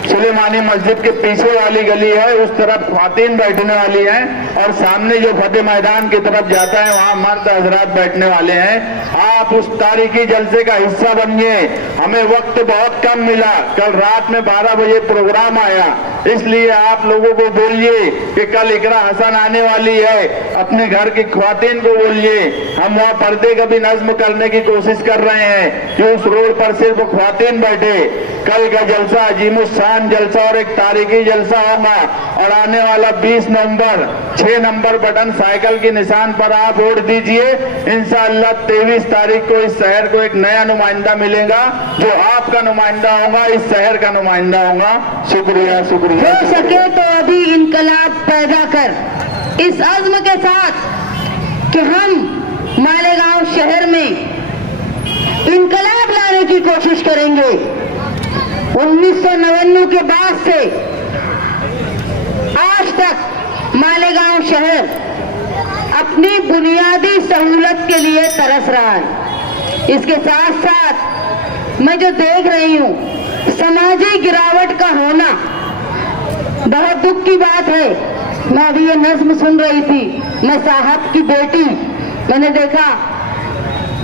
सुलेमानी मस्जिद के पीछे वाली गली है, उस तरफ ख्वातीन बैठने वाली है, और सामने जो फतेह मैदान की तरफ जाता है वहां मर्द हजरात बैठने वाले हैं। आप उस तारीखी जलसे का हिस्सा बनिए। हमें वक्त बहुत कम मिला, कल रात में 12 बजे प्रोग्राम आया, इसलिए आप लोगों को बोलिए कि कल इकरा हसन आने वाली है, अपने घर की ख्वातीन को बोलिए। हम वहाँ पर्दे का भी नज्म करने की कोशिश कर रहे हैं कि उस रोड पर सिर्फ ख्वातीन बैठे। कल का जलसा अजीमुस्शान जलसा और एक तारीखी जलसा होगा, और आने वाला 20 नवंबर 6 नंबर बटन साइकिल के निशान पर आप वोट दीजिए। इंशाअल्लाह 23 तारीख को इस शहर को एक नया नुमाइंदा मिलेगा, जो आपका नुमाइंदा होगा, इस शहर का नुमाइंदा होगा। शुक्रिया, शुक्रिया। हो सके तो अभी इनकलाब पैदा कर, इस अज़्म के साथ कि हम मालेगांव शहर में इनकलाब लाने की कोशिश करेंगे। 1999 के बाद से आज तक मालेगांव शहर अपनी बुनियादी सहूलत के लिए तरस रहा है। इसके साथ साथ मैं जो देख रही हूँ, समाजी गिरावट का होना बहुत दुख की बात है। मैं अभी ये नज्म सुन रही थी, मैं साहब की बेटी, मैंने देखा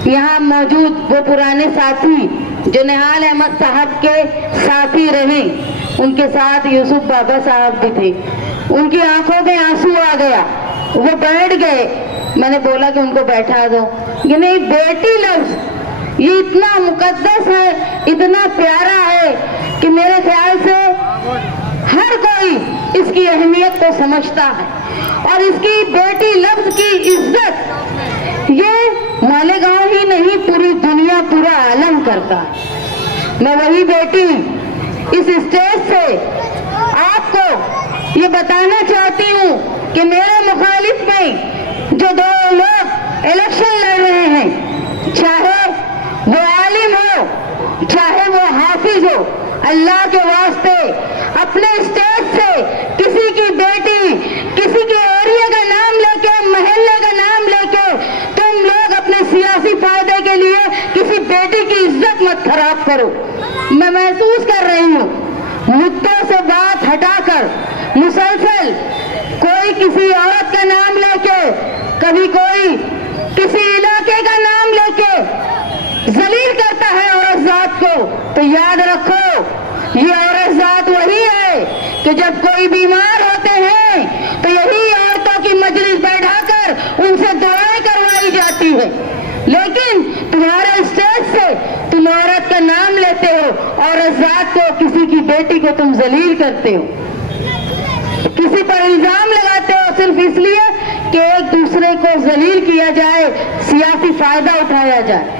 यहाँ मौजूद वो पुराने साथी जो निहाल अहमद साहब के साथी रहे, उनके साथ यूसुफ बाबा साहब भी थे। उनकी आंखों में आंसू आ गया, वो बैठ गए। मैंने बोला कि उनको बैठा दो। ये नहीं, बेटी लफ्ज ये इतना मुकद्दस है, इतना प्यारा है कि मेरे ख्याल से हर कोई इसकी अहमियत को समझता है, और इसकी बेटी लफ्ज की इज्जत ये मालेगांव ही नहीं, पूरी दुनिया, पूरा आलम करता है। मैं वही बेटी इस स्टेज से आपको ये बताना चाहती हूँ कि मेरे मुखालिफ में जो 2 लोग इलेक्शन लड़ रहे हैं, चाहे वो आलिम हो, चाहे वो हाफिज हो, अल्लाह के वास्ते अपने स्टेज से किसी की बेटी, किसी के एरिया का नाम लेके, महल्ले का नाम लेके तुम लोग अपने सियासी फायदे के लिए किसी बेटी की इज्जत मत खराब करो। मैं महसूस कर रही हूँ, मुद्दों से बात हटाकर मुसलसल कोई किसी औरत का नाम लेके, कभी कोई किसी इलाके का नाम लेके जलील करता है औरत जात को, तो याद रखो ये औरत जात वही है कि जब कोई बीमार होते हैं तो यही औरतों की मजलिस बैठाकर उनसे दुआएं करवाई जाती है। लेकिन तुम्हारे स्टेज से तुम औरत का नाम लेते हो और जात को, किसी की बेटी को तुम जलील करते हो, किसी पर इल्जाम लगाते हो सिर्फ इसलिए कि एक दूसरे को जलील किया जाए, सियासी फायदा उठाया जाए।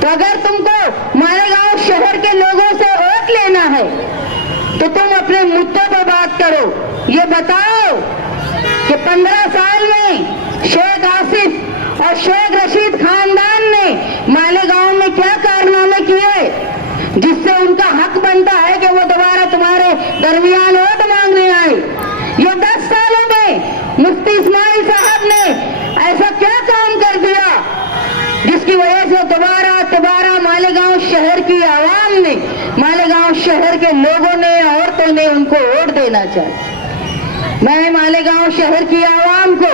तो अगर तुमको मालेगांव शहर के लोगों से वोट लेना है तो तुम अपने मुद्दों पर बात करो। ये बताओ कि 15 साल में शेख आसिफ और शेख रशीद खानदान ने मालेगांव में क्या कारनामे किए जिससे उनका हक बनता है कि वो दोबारा तुम्हारे दरमियान वोट मांगने आए। ये 10 सालों में मुफ्ती इस्माइल साहब ने ऐसा क्या काम कर दिया जिसकी वजह से दोबारा मालेगांव शहर की आवाम ने, मालेगांव शहर के लोगों ने, औरतों ने उनको वोट देना चाहिए। मैं मालेगांव शहर की आवाम को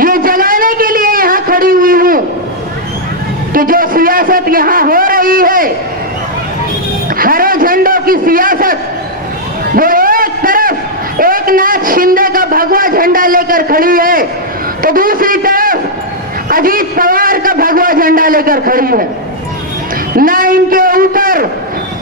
ये जगाने के लिए यहाँ खड़ी हुई हूँ कि जो सियासत यहाँ हो रही है, हरे झंडों की सियासत, वो एक तरफ एक नाथ शिंदे का भगवा झंडा लेकर खड़ी है तो दूसरी तरफ अजीत पवार का भगवा झंडा लेकर खड़ी है। न इनके ऊपर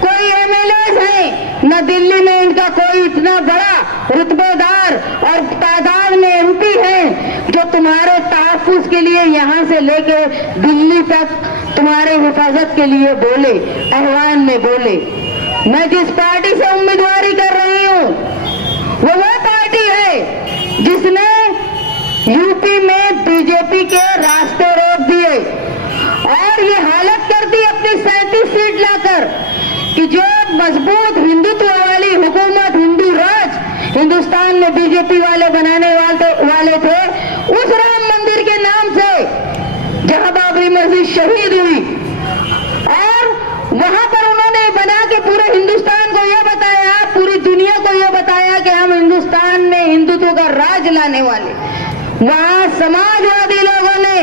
कोई एमएलए है, न दिल्ली में इनका कोई इतना बड़ा रुतबेदार और तादाद में एमपी है जो तुम्हारे तहफ्फुज़ के लिए यहाँ से लेके दिल्ली तक तुम्हारे हिफाजत के लिए बोले, आह्वान में बोले। मैं जिस पार्टी से उम्मीदवारी कर रही हूँ वो पार्टी है जिसने यूपी में बीजेपी के रास्ते रोक दिए और ये हालत कर दी अपनी 37 सीट लाकर कि जो मजबूत हिंदुत्व वाली हुकूमत, हिंदू राज हिंदुस्तान में बीजेपी वाले बनाने वाले थे, उस राम मंदिर के नाम से जहां बाबरी मस्जिद शहीद हुई और वहां पर उन्होंने बना के पूरे हिंदुस्तान को यह बताया, पूरी दुनिया को यह बताया कि हम हिंदुस्तान में हिंदुत्व का राज लाने वाले। वहां समाजवादी लोगों ने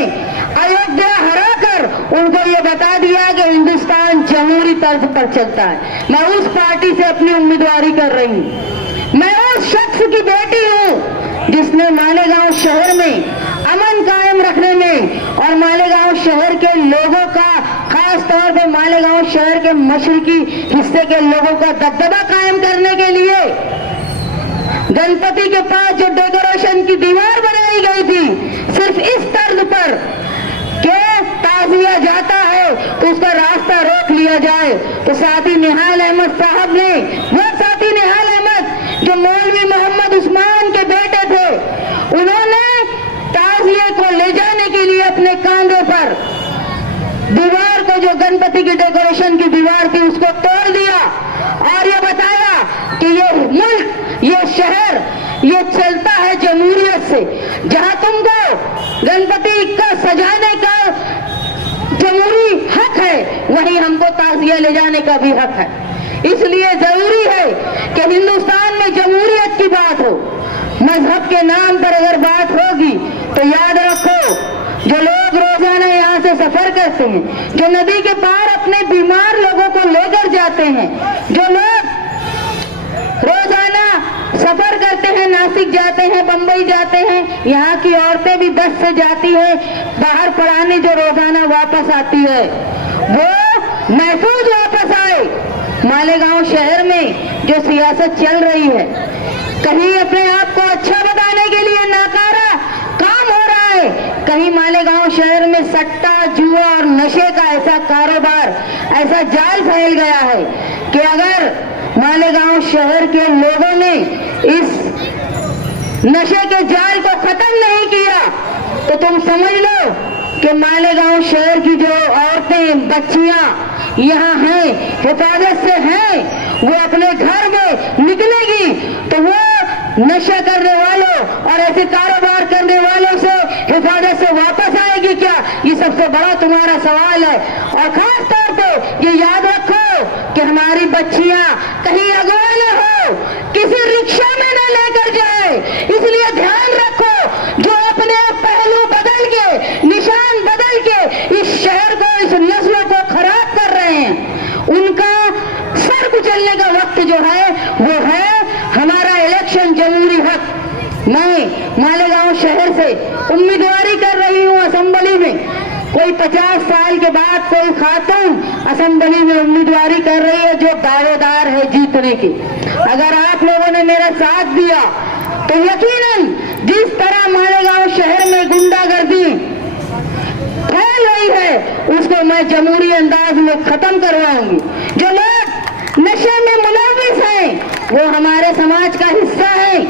अयोध्या हराकर उनको ये बता दिया कि हिंदुस्तान जमहूरी तर्ज पर चलता है। मैं उस पार्टी से अपनी उम्मीदवारी कर रही हूँ। मैं उस शख्स की बेटी हूँ जिसने मालेगांव शहर में अमन कायम रखने में और मालेगांव शहर के लोगों का, खास तौर पे मालेगांव शहर के मशरकी हिस्से के लोगों का दबदबा कायम करने के लिए गणपति के पास जो डेकोरेशन की दीवार बनाई गई थी सिर्फ इस तर्ज पर कि ताजिया जाता है तो उसका रास्ता रोक लिया जाए, तो साथी निहाल अहमद साहब ने, वो साथी निहाल अहमद जो मौलवी मोहम्मद उस्मान के बेटे थे, उन्होंने ताजिए को ले जाने के लिए अपने कांधे पर दीवार को, जो गणपति की डेकोरेशन की दीवार थी, उसको तोड़ दिया और ये बताया कि ये मुल्क, ये शहर, ये चलता है जमहूरियत से। जहां तुमको गणपति का सजाने का जमहूरी हक है, वहीं हमको ताजिया ले जाने का भी हक है। इसलिए जरूरी है कि हिंदुस्तान में जमहूरियत की बात हो। मजहब के नाम पर अगर बात होगी तो याद रखो, जो लोग रोजाना यहाँ से सफर करते हैं, जो नदी के पार अपने बीमार लोगों को लेकर जाते हैं, जो लोग रोजाना सफर करते हैं, नासिक जाते हैं, बंबई जाते हैं, यहाँ की औरतें भी 10 से जाती है बाहर पढ़ाने, जो रोजाना वापस आती है वो महफूज वापस आए। मालेगांव शहर में जो सियासत चल रही है, कहीं अपने आप को अच्छा बताने के लिए नाकारा काम हो रहा है, कहीं मालेगांव शहर में सट्टा, जुआ और नशे का ऐसा कारोबार, ऐसा जाल फैल गया है कि अगर मालेगांव शहर के लोगों ने इस नशे के जाल को खत्म नहीं किया तो तुम समझ लो कि मालेगांव शहर की जो औरतें, बच्चियां यहाँ हैं, हिफाजत से हैं, वो अपने घर में निकलेगी तो वो नशा करने वालों और ऐसे कारोबार करने वालों से हिफाजत से वापस आएगी क्या? ये सबसे बड़ा तुम्हारा सवाल है। और खास तौर पे ये याद रखो कि हमारी बच्चियां कहीं अगवा न हो, किसी रिक्शा में न लेकर जाए। इसलिए ध्यान रखो, जो अपने पहलू बदल के, निशान बदल के इस शहर को, इस नस्लों को खराब कर रहे हैं, उनका सर कुचलने का वक्त जो है वो है हमारा इलेक्शन जमहूरी हक। मैं मालेगांव शहर से उम्मीदवारी कर रही हूँ असेंबली में। कोई 50 साल के बाद कोई खातून असेंबली में उम्मीदवारी कर रही है जो दावेदार है जीतने की। अगर आप लोगों ने मेरा साथ दिया तो यकीनन जिस तरह मालेगांव शहर में गुंडागर्दी फैल रही है उसको मैं जमहूरी अंदाज में खत्म करवाऊंगी। जो लोग नशे में मुलविस हैं वो हमारे समाज का हिस्सा है।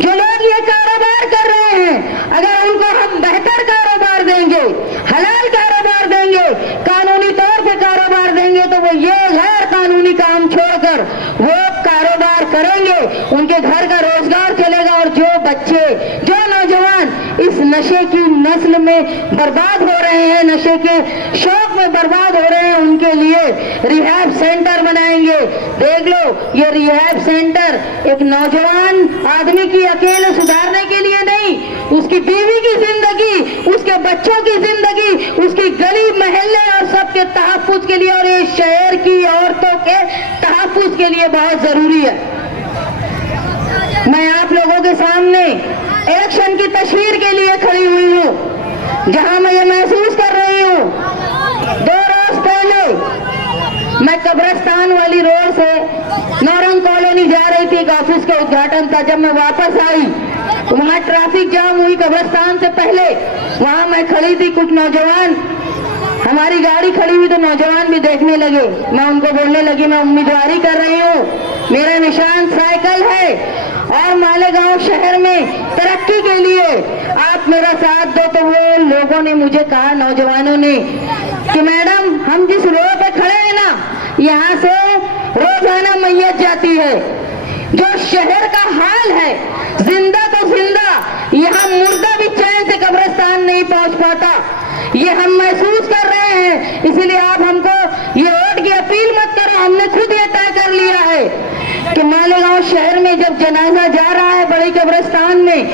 जो लोग ये कारोबार कर रहे हैं अगर उनको हम बेहतर कारोबार देंगे, हलाल कारोबार देंगे, कानूनी तौर पे कारोबार देंगे तो वो ये गैर कानूनी काम छोड़कर वो कारोबार करेंगे, उनके घर का रोजगार चलेगा। और जो बच्चे, जो नौजवान इस नशे की नस्ल में बर्बाद हो रहे हैं, नशे के शौक में बर्बाद हो रहे हैं, उनके लिए रिहैब सेंटर बनाएंगे। देख लो, ये रिहैब सेंटर एक नौजवान आदमी की अकेले सुधारने के लिए नहीं, उसकी बीवी की जिंदगी, उसके बच्चों की जिंदगी, उसकी गली मोहल्ले और सबके तहफ्फुज के लिए और ये शहर की औरतों के तहफ्फुज के लिए बहुत जरूरी है। मैं आप लोगों के सामने इलेक्शन की तस्वीर के लिए खड़ी हुई हूँ, जहां मैं ये महसूस कर रही हूँ 2 रोज पहले मैं कब्रिस्तान वाली रोड से नौरंग कॉलोनी जा रही थी। एक ऑफिस का उद्घाटन था। जब मैं वापस आई वहां ट्रैफिक जाम हुई। कब्रिस्तान से पहले वहां मैं खड़ी थी, कुछ नौजवान, हमारी गाड़ी खड़ी हुई तो नौजवान भी देखने लगे। मैं उनको बोलने लगी मैं उम्मीदवारी कर रही हूँ, मेरा निशान साइकिल है और मालेगांव शहर में तरक्की के लिए आप मेरा साथ दो। तो वो लोगों ने मुझे कहा, नौजवानों ने, कि मैडम हम जिस रोड पे खड़े हैं ना, यहाँ से रोजाना मैयत जाती है। जो शहर का हाल है, जिंदा तो जिंदा, यहाँ मुर्दा भी चैन से कब्रिस्तान नहीं पहुंच पाता, ये हम महसूस कर रहे हैं। इसीलिए आप हमको ये वोट की अपील मत करो। हमने खुद ये तय कर लिया है कि मालेगांव शहर में जब जनाजा जा रहा है बड़ी कब्रिस्तान में,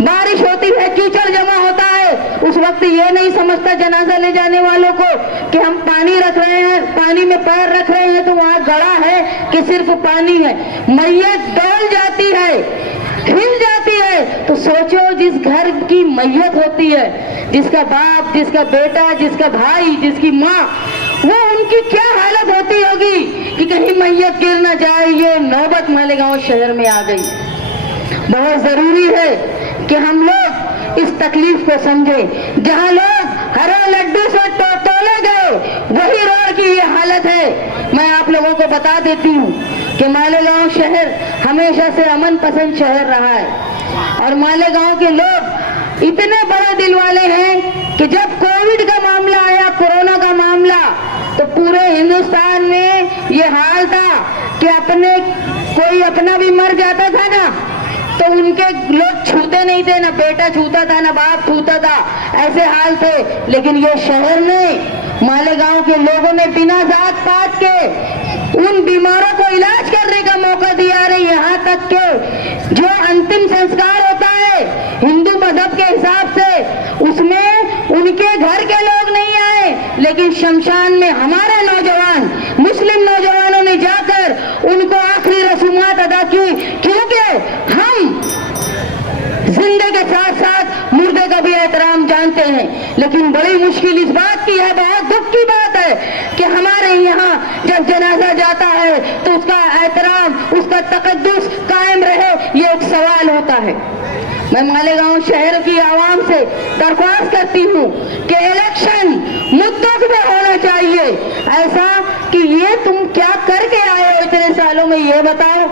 बारिश होती है, कीचड़ जमा होता है, उस वक्त ये नहीं समझता जनाजा ले जाने वालों को कि हम पानी रख रहे हैं, पानी में पैर रख रहे हैं तो वहां गड़ा है कि सिर्फ पानी है। मैयत डोल जाती है, हिल जाती है, तो सोचो जिस घर की मैयत होती है, जिसका बाप, जिसका बेटा, जिसका भाई, जिसकी माँ, वो उनकी क्या हालत होती होगी कि कहीं मैयत गिर ना जाए। ये नौबत मालेगांव शहर में आ गई। बहुत जरूरी है कि हम लोग इस तकलीफ को समझें। जहां लोग हरे लड्डू से तोले गए वही रोड की ये हालत है। मैं आप लोगों को बता देती हूँ कि मालेगांव शहर हमेशा से अमन पसंद शहर रहा है और मालेगांव के लोग इतने बड़े दिल वाले हैं कि जब कोविड का मामला आया, कोरोना का मामला, तो पूरे हिंदुस्तान में ये हाल था कि कोई अपना भी मर जाता था ना तो उनके लोग छूते नहीं थे, ना बेटा छूता था, ना बाप छूता था, ऐसे हाल थे। लेकिन ये शहर ने, मालेगांव के लोगों ने बिना जात पात के उन बीमारों को इलाज करने का मौका दिया रही। यहाँ तक के जो अंतिम संस्कार होता है हिंदू मजहब के हिसाब से, उसमें उनके घर के लोग नहीं आए, लेकिन शमशान में हमारे नौजवान, मुस्लिम नौजवानों ने जाकर उनको आखिरी रसूमात अदा की, क्योंकि हम जिंदे के साथ साथ मुर्दे का भी एहतराम जानते हैं। लेकिन बड़ी मुश्किल इस बात की है, बहुत दुख की बात है कि हमारे यहाँ जब जनाजा जाता है तो उसका एहतराम, उसका तकद्दुस कायम रहे, ये एक सवाल होता है। मैं मालेगांव शहर की आवाम से दरख्वास्त करती हूँ कि इलेक्शन मुद्दों पे होना चाहिए, ऐसा कि ये तुम क्या करके आए हो इतने सालों में, ये बताओ।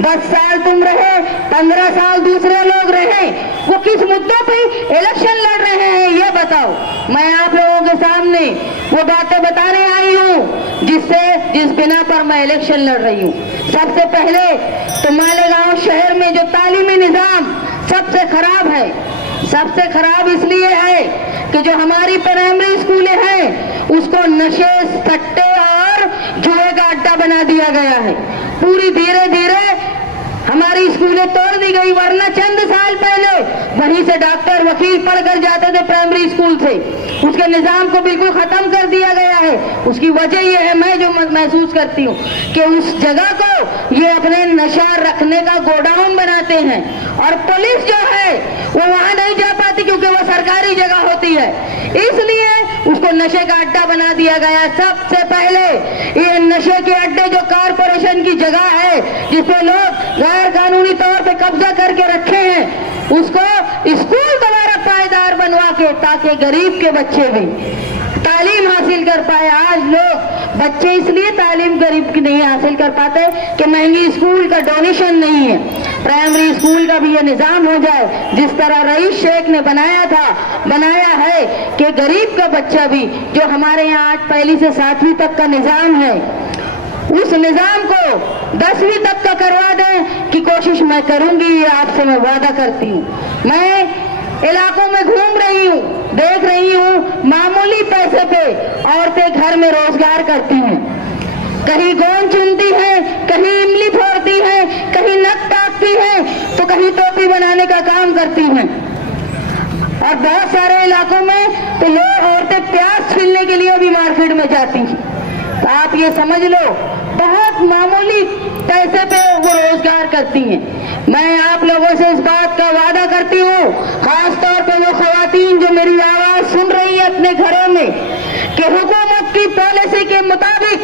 10 साल तुम रहे, 15 साल दूसरे लोग रहे, वो किस मुद्दों पे इलेक्शन लड़ रहे हैं ये बताओ। मैं आप लोगों के सामने वो बातें बताने आई हूँ जिस बिना पर मैं इलेक्शन लड़ रही हूँ। सबसे पहले तो मालेगांव शहर में जो तालीमी निजाम सबसे खराब है, सबसे खराब इसलिए है कि जो हमारी प्राइमरी स्कूलें हैं उसको नशे, सट्टे और जुए का अड्डा बना दिया गया है। पूरी धीरे धीरे हमारी स्कूलें तोड़ दी गई, वरना चंद साल पहले वहीं से डॉक्टर, वकील पढ़कर जाते थे प्राइमरी स्कूल से। उसके निजाम को बिल्कुल खत्म कर दिया गया है। उसकी वजह यह है, मैं जो महसूस करती हूँ कि उस जगह को ये अपने नशा रखने का गोडाउन बनाते हैं, और पुलिस जो है वो वहां नहीं जा पाती क्योंकि वो सरकारी जगह होती है, इसलिए उसको नशे का अड्डा बना दिया गया। सबसे पहले ये नशे के अड्डे जो कारपोरेशन की जगह है जिसपे लोग गैर कानूनी तौर पे कब्जा करके रखे हैं, उसको स्कूल दोबारा पायदार बनवा के, ताकि गरीब के बच्चे भी तालीम हासिल कर पाए। आज लोग बच्चे इसलिए तालीम गरीब की नहीं हासिल कर पाते कि महंगी स्कूल का डोनेशन नहीं है। प्राइमरी स्कूल का भी ये निजाम हो जाए जिस तरह रईस शेख ने बनाया है कि गरीब का बच्चा भी, जो हमारे यहाँ आज पहली से 7वीं तक का निजाम है, उस निजाम को 10वीं तक का करवा दें की कोशिश मैं करूंगी। ये आपसे मैं वादा करती हूँ। मैं इलाकों में घूम रही हूँ, देख रही हूँ मामूली पैसे पे औरतें घर में रोजगार करती हैं, कहीं गोंद चुनती हैं, कहीं इमली फोड़ती हैं, कहीं नक काटती हैं, तो कहीं टोपी बनाने का काम करती हैं। और बहुत सारे इलाकों में तो लोग औरतें प्याज छीलने के लिए भी मार्केट में जाती हैं। तो आप ये समझ लो बहुत मामूली पैसे पे वो रोजगार करती हैं। मैं आप लोगों से इस बात का वादा करती हूँ, खास तौर पे वो खवातीन जो मेरी आवाज सुन रही है अपने घरों में, कि हुकूमत की पॉलिसी के मुताबिक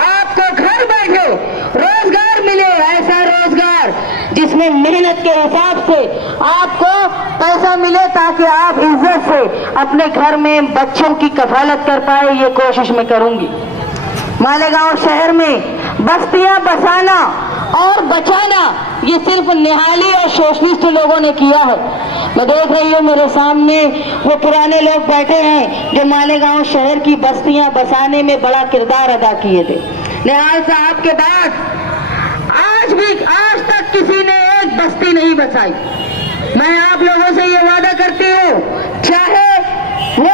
आपको घर बैठे रोजगार मिले, ऐसा रोजगार जिसमें मेहनत के हिसाब से आपको पैसा मिले, ताकि आप इज्जत से अपने घर में बच्चों की कफालत कर पाए। ये कोशिश मैं करूंगी। मालेगांव शहर में बस्तियां बसाना और बचाना ये सिर्फ निहाली और सोशलिस्ट लोगों ने किया है। मैं देख रही हूँ मेरे सामने वो पुराने लोग बैठे हैं जो मालेगांव शहर की बस्तियां बसाने में बड़ा किरदार अदा किए थे। निहाल साहब के बाद आज तक किसी ने एक बस्ती नहीं बसाई। मैं आप लोगों से ये वादा करती हूँ, चाहे वो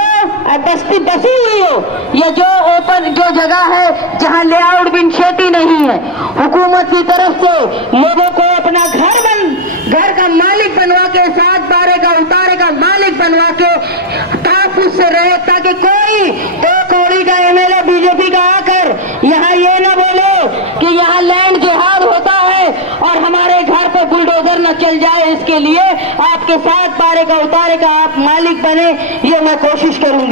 बस्ती बसी हुई हो या जो ओपन जो जगह है जहां लेआउट बिन खेती नहीं है, हुकूमत की तरफ से लोगों को अपना घर का मालिक बनवा के, 7 बारे का उतारे का मालिक बनवा के तहफ्फुज़ से रहे, ताकि कोई 2 कौड़ी का एमएलए बीजेपी का आकर यहाँ ये न बोले कि यहाँ लैंड जिहाद होता है और हमारे घर पे बुलडोजर न चल जाए। इसके लिए आपके 7 बारे का उतारे का आप मालिक बने, ये मैं कोशिश करूंगी।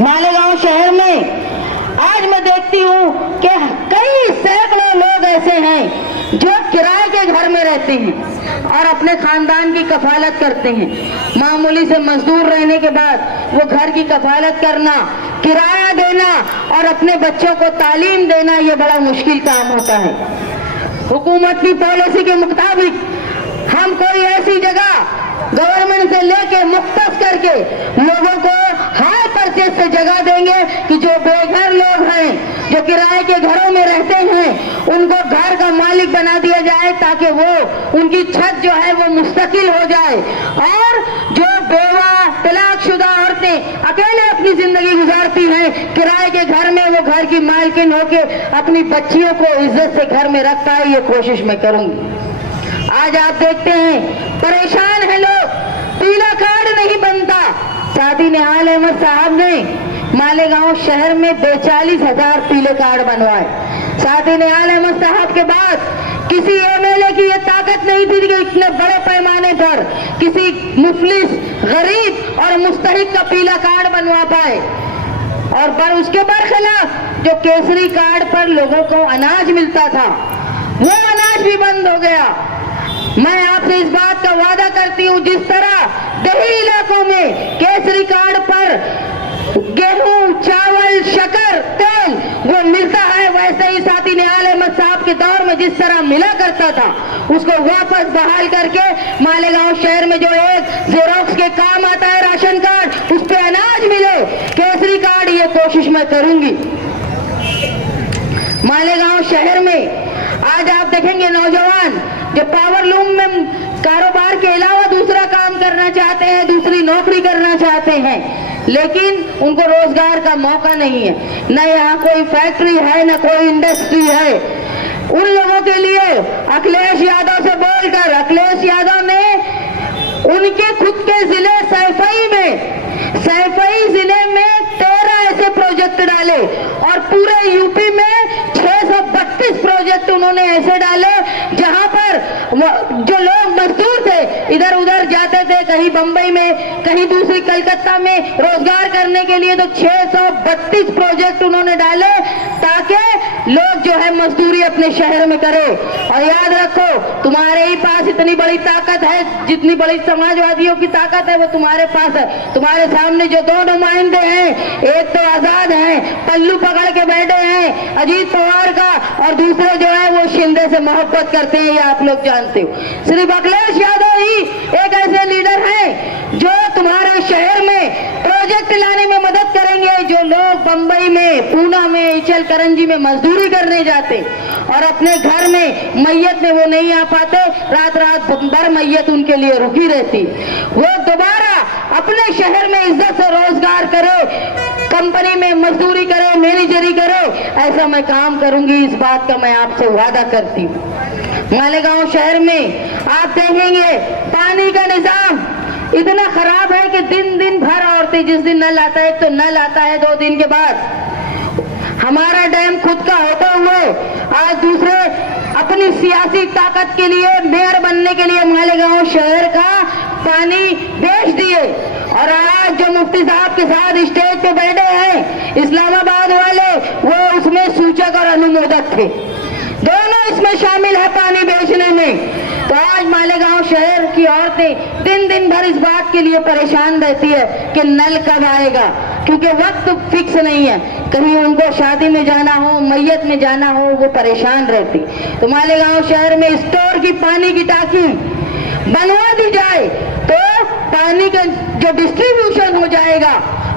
मालेगांव शहर में आज मैं देखती हूँ कि कई सैकड़ों लोग ऐसे हैं जो किराए के घर में रहते हैं और अपने खानदान की कफालत करते हैं। मामूली से मजदूर रहने के बाद वो घर की कफालत करना, किराया देना और अपने बच्चों को तालीम देना, ये बड़ा मुश्किल काम होता है। हुकूमत की पॉलिसी के मुताबिक हम कोई ऐसी जगह गवर्नमेंट से लेके मुख्तस करके लोगों को हाई परचेज से जगह देंगे कि जो बेघर लोग हैं, जो किराए के घरों में रहते हैं, उनको घर का मालिक बना दिया जाए, ताकि वो उनकी छत जो है वो मुस्तकिल हो जाए। और जो बेवा तलाकशुदा औरतें अकेले अपनी जिंदगी गुजारती हैं किराए के घर में, वो घर की मालकिन होके अपनी बच्चियों को इज्जत से घर में रख पाए, ये कोशिश मैं करूंगी। आज आप देखते हैं परेशान है लोग, पीला कार्ड नहीं बनता। साथी निहाल अहमद साहब ने मालेगांव शहर में 42,000 पीले कार्ड बनवाए। साथी निहाल अहमद साहब के बाद किसी एमएलए की ये ताकत नहीं थी कि इतने बड़े पैमाने पर किसी मुफलिस, गरीब और मुस्तहिक का पीला कार्ड बनवा पाए। और पर उसके बरखिलाफ जो केसरी कार्ड पर लोगों को अनाज मिलता था, वो अनाज भी बंद हो गया। मैं आपसे इस बात का वादा करती हूँ, जिस तरह देही इलाकों में केसरी कार्ड पर गेहूं, चावल, शक्कर, तेल वो मिलता है, वैसे ही साथी निहाल अहमद साहब के दौर में जिस तरह मिला करता था, उसको वापस बहाल करके मालेगांव शहर में जो एक जेरोक्स के काम आता है राशन कार्ड, उस पे अनाज मिले, केसरी कार्ड, ये कोशिश मैं करूंगी। मालेगांव शहर में आज आप देखेंगे नौजवान जो पावर लूम में कारोबार के अलावा दूसरा काम करना चाहते हैं, दूसरी नौकरी करना चाहते हैं, लेकिन उनको रोजगार का मौका नहीं है। न यहाँ कोई फैक्ट्री है, न कोई इंडस्ट्री है। उन लोगों के लिए अखिलेश यादव से बोलकर, अखिलेश यादव ने उनके खुद के जिले सैफई जिले में 13 ऐसे प्रोजेक्ट डाले और पूरे यूपी में 632 प्रोजेक्ट उन्होंने ऐसे डाले जहां पर जो लोग मजदूर थे इधर उधर जाते थे, कहीं बंबई में, कहीं दूसरी कलकत्ता में रोजगार करने के लिए, तो 632 प्रोजेक्ट उन्होंने डाले ताकि लोग जो है मजदूरी अपने शहर में करे। और याद रखो, तुम्हारे ही पास इतनी बड़ी ताकत है, जितनी बड़ी समाजवादियों की ताकत है वो तुम्हारे पास है। तुम्हारे सामने जो दो नुमाइंदे हैं, एक तो आजाद हैं, पल्लू पकड़ के बैठे हैं अजीत पवार का, और दूसरे जो है वो शिंदे से मोहब्बत करते हैं, ये आप लोग जानते हो। सिर्फ अखिलेश यादव ही एक ऐसे लीडर हैं जो तुम्हारे शहर में प्रोजेक्ट लाने में मदद करेंगे, जो लोग बंबई में, पूना में, इचल करंजी में मजदूरी करने जाते और अपने घर में मैयत में वो नहीं आ पाते, रात रात भर मैयत उनके लिए रुकी रहती, वो दोबारा अपने शहर में इज्जत से रोजगार करे, कंपनी में मजदूरी करे, मैनेजरी करे, ऐसा मैं काम करूंगी, इस बात का मैं आपसे वादा करती हूँ। मालेगांव शहर में आप देखेंगे पानी का निजाम इतना खराब है कि दिन दिन भर औरतें, जिस दिन नल आता है, एक तो नल आता है 2 दिन के बाद, हमारा डैम खुद का होते हुए आज दूसरे अपनी सियासी ताकत के लिए, मेयर बनने के लिए मालेगांव शहर का पानी बेच दिए। और आज जो मुफ्ती साहब के साथ स्टेज पे बैठे हैं इस्लामाबाद वाले, वो उसमें सूचक और अनुमोदक थे, दोनों इसमें शामिल है पानी बेचने में। तो आज मालेगांव शहर की औरतें दिन दिन भर इस बात के लिए परेशान रहती है कि नल कब आएगा, क्योंकि वक्त फिक्स नहीं है, कहीं उनको शादी में जाना हो, मैयत में जाना हो, वो परेशान रहती। तो मालेगांव शहर में स्टोर की पानी की टांकी बनवा दी जाए तो पानी का जो डिस्ट्रीब्यूशन हो जाएगा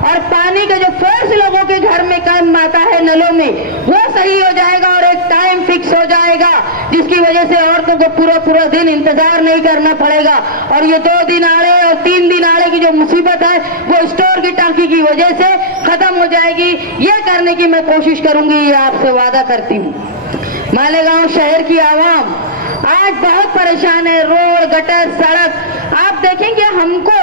और पानी का जो फोर्स लोगों के घर में काम आता है नलों में, वो सही हो जाएगा और एक टाइम फिक्स हो जाएगा, जिसकी वजह से औरतों को पूरा पूरा दिन इंतजार नहीं करना पड़ेगा। और ये 2 दिन आड़े और 3 दिन आड़े की जो मुसीबत है वो स्टोर की टांकी की वजह से खत्म हो जाएगी। ये करने की मैं कोशिश करूंगी, ये आपसे वादा करती हूँ। मालेगांव शहर की आवाम आज बहुत परेशान है, रोड, गटर, सड़क, आप देखेंगे हमको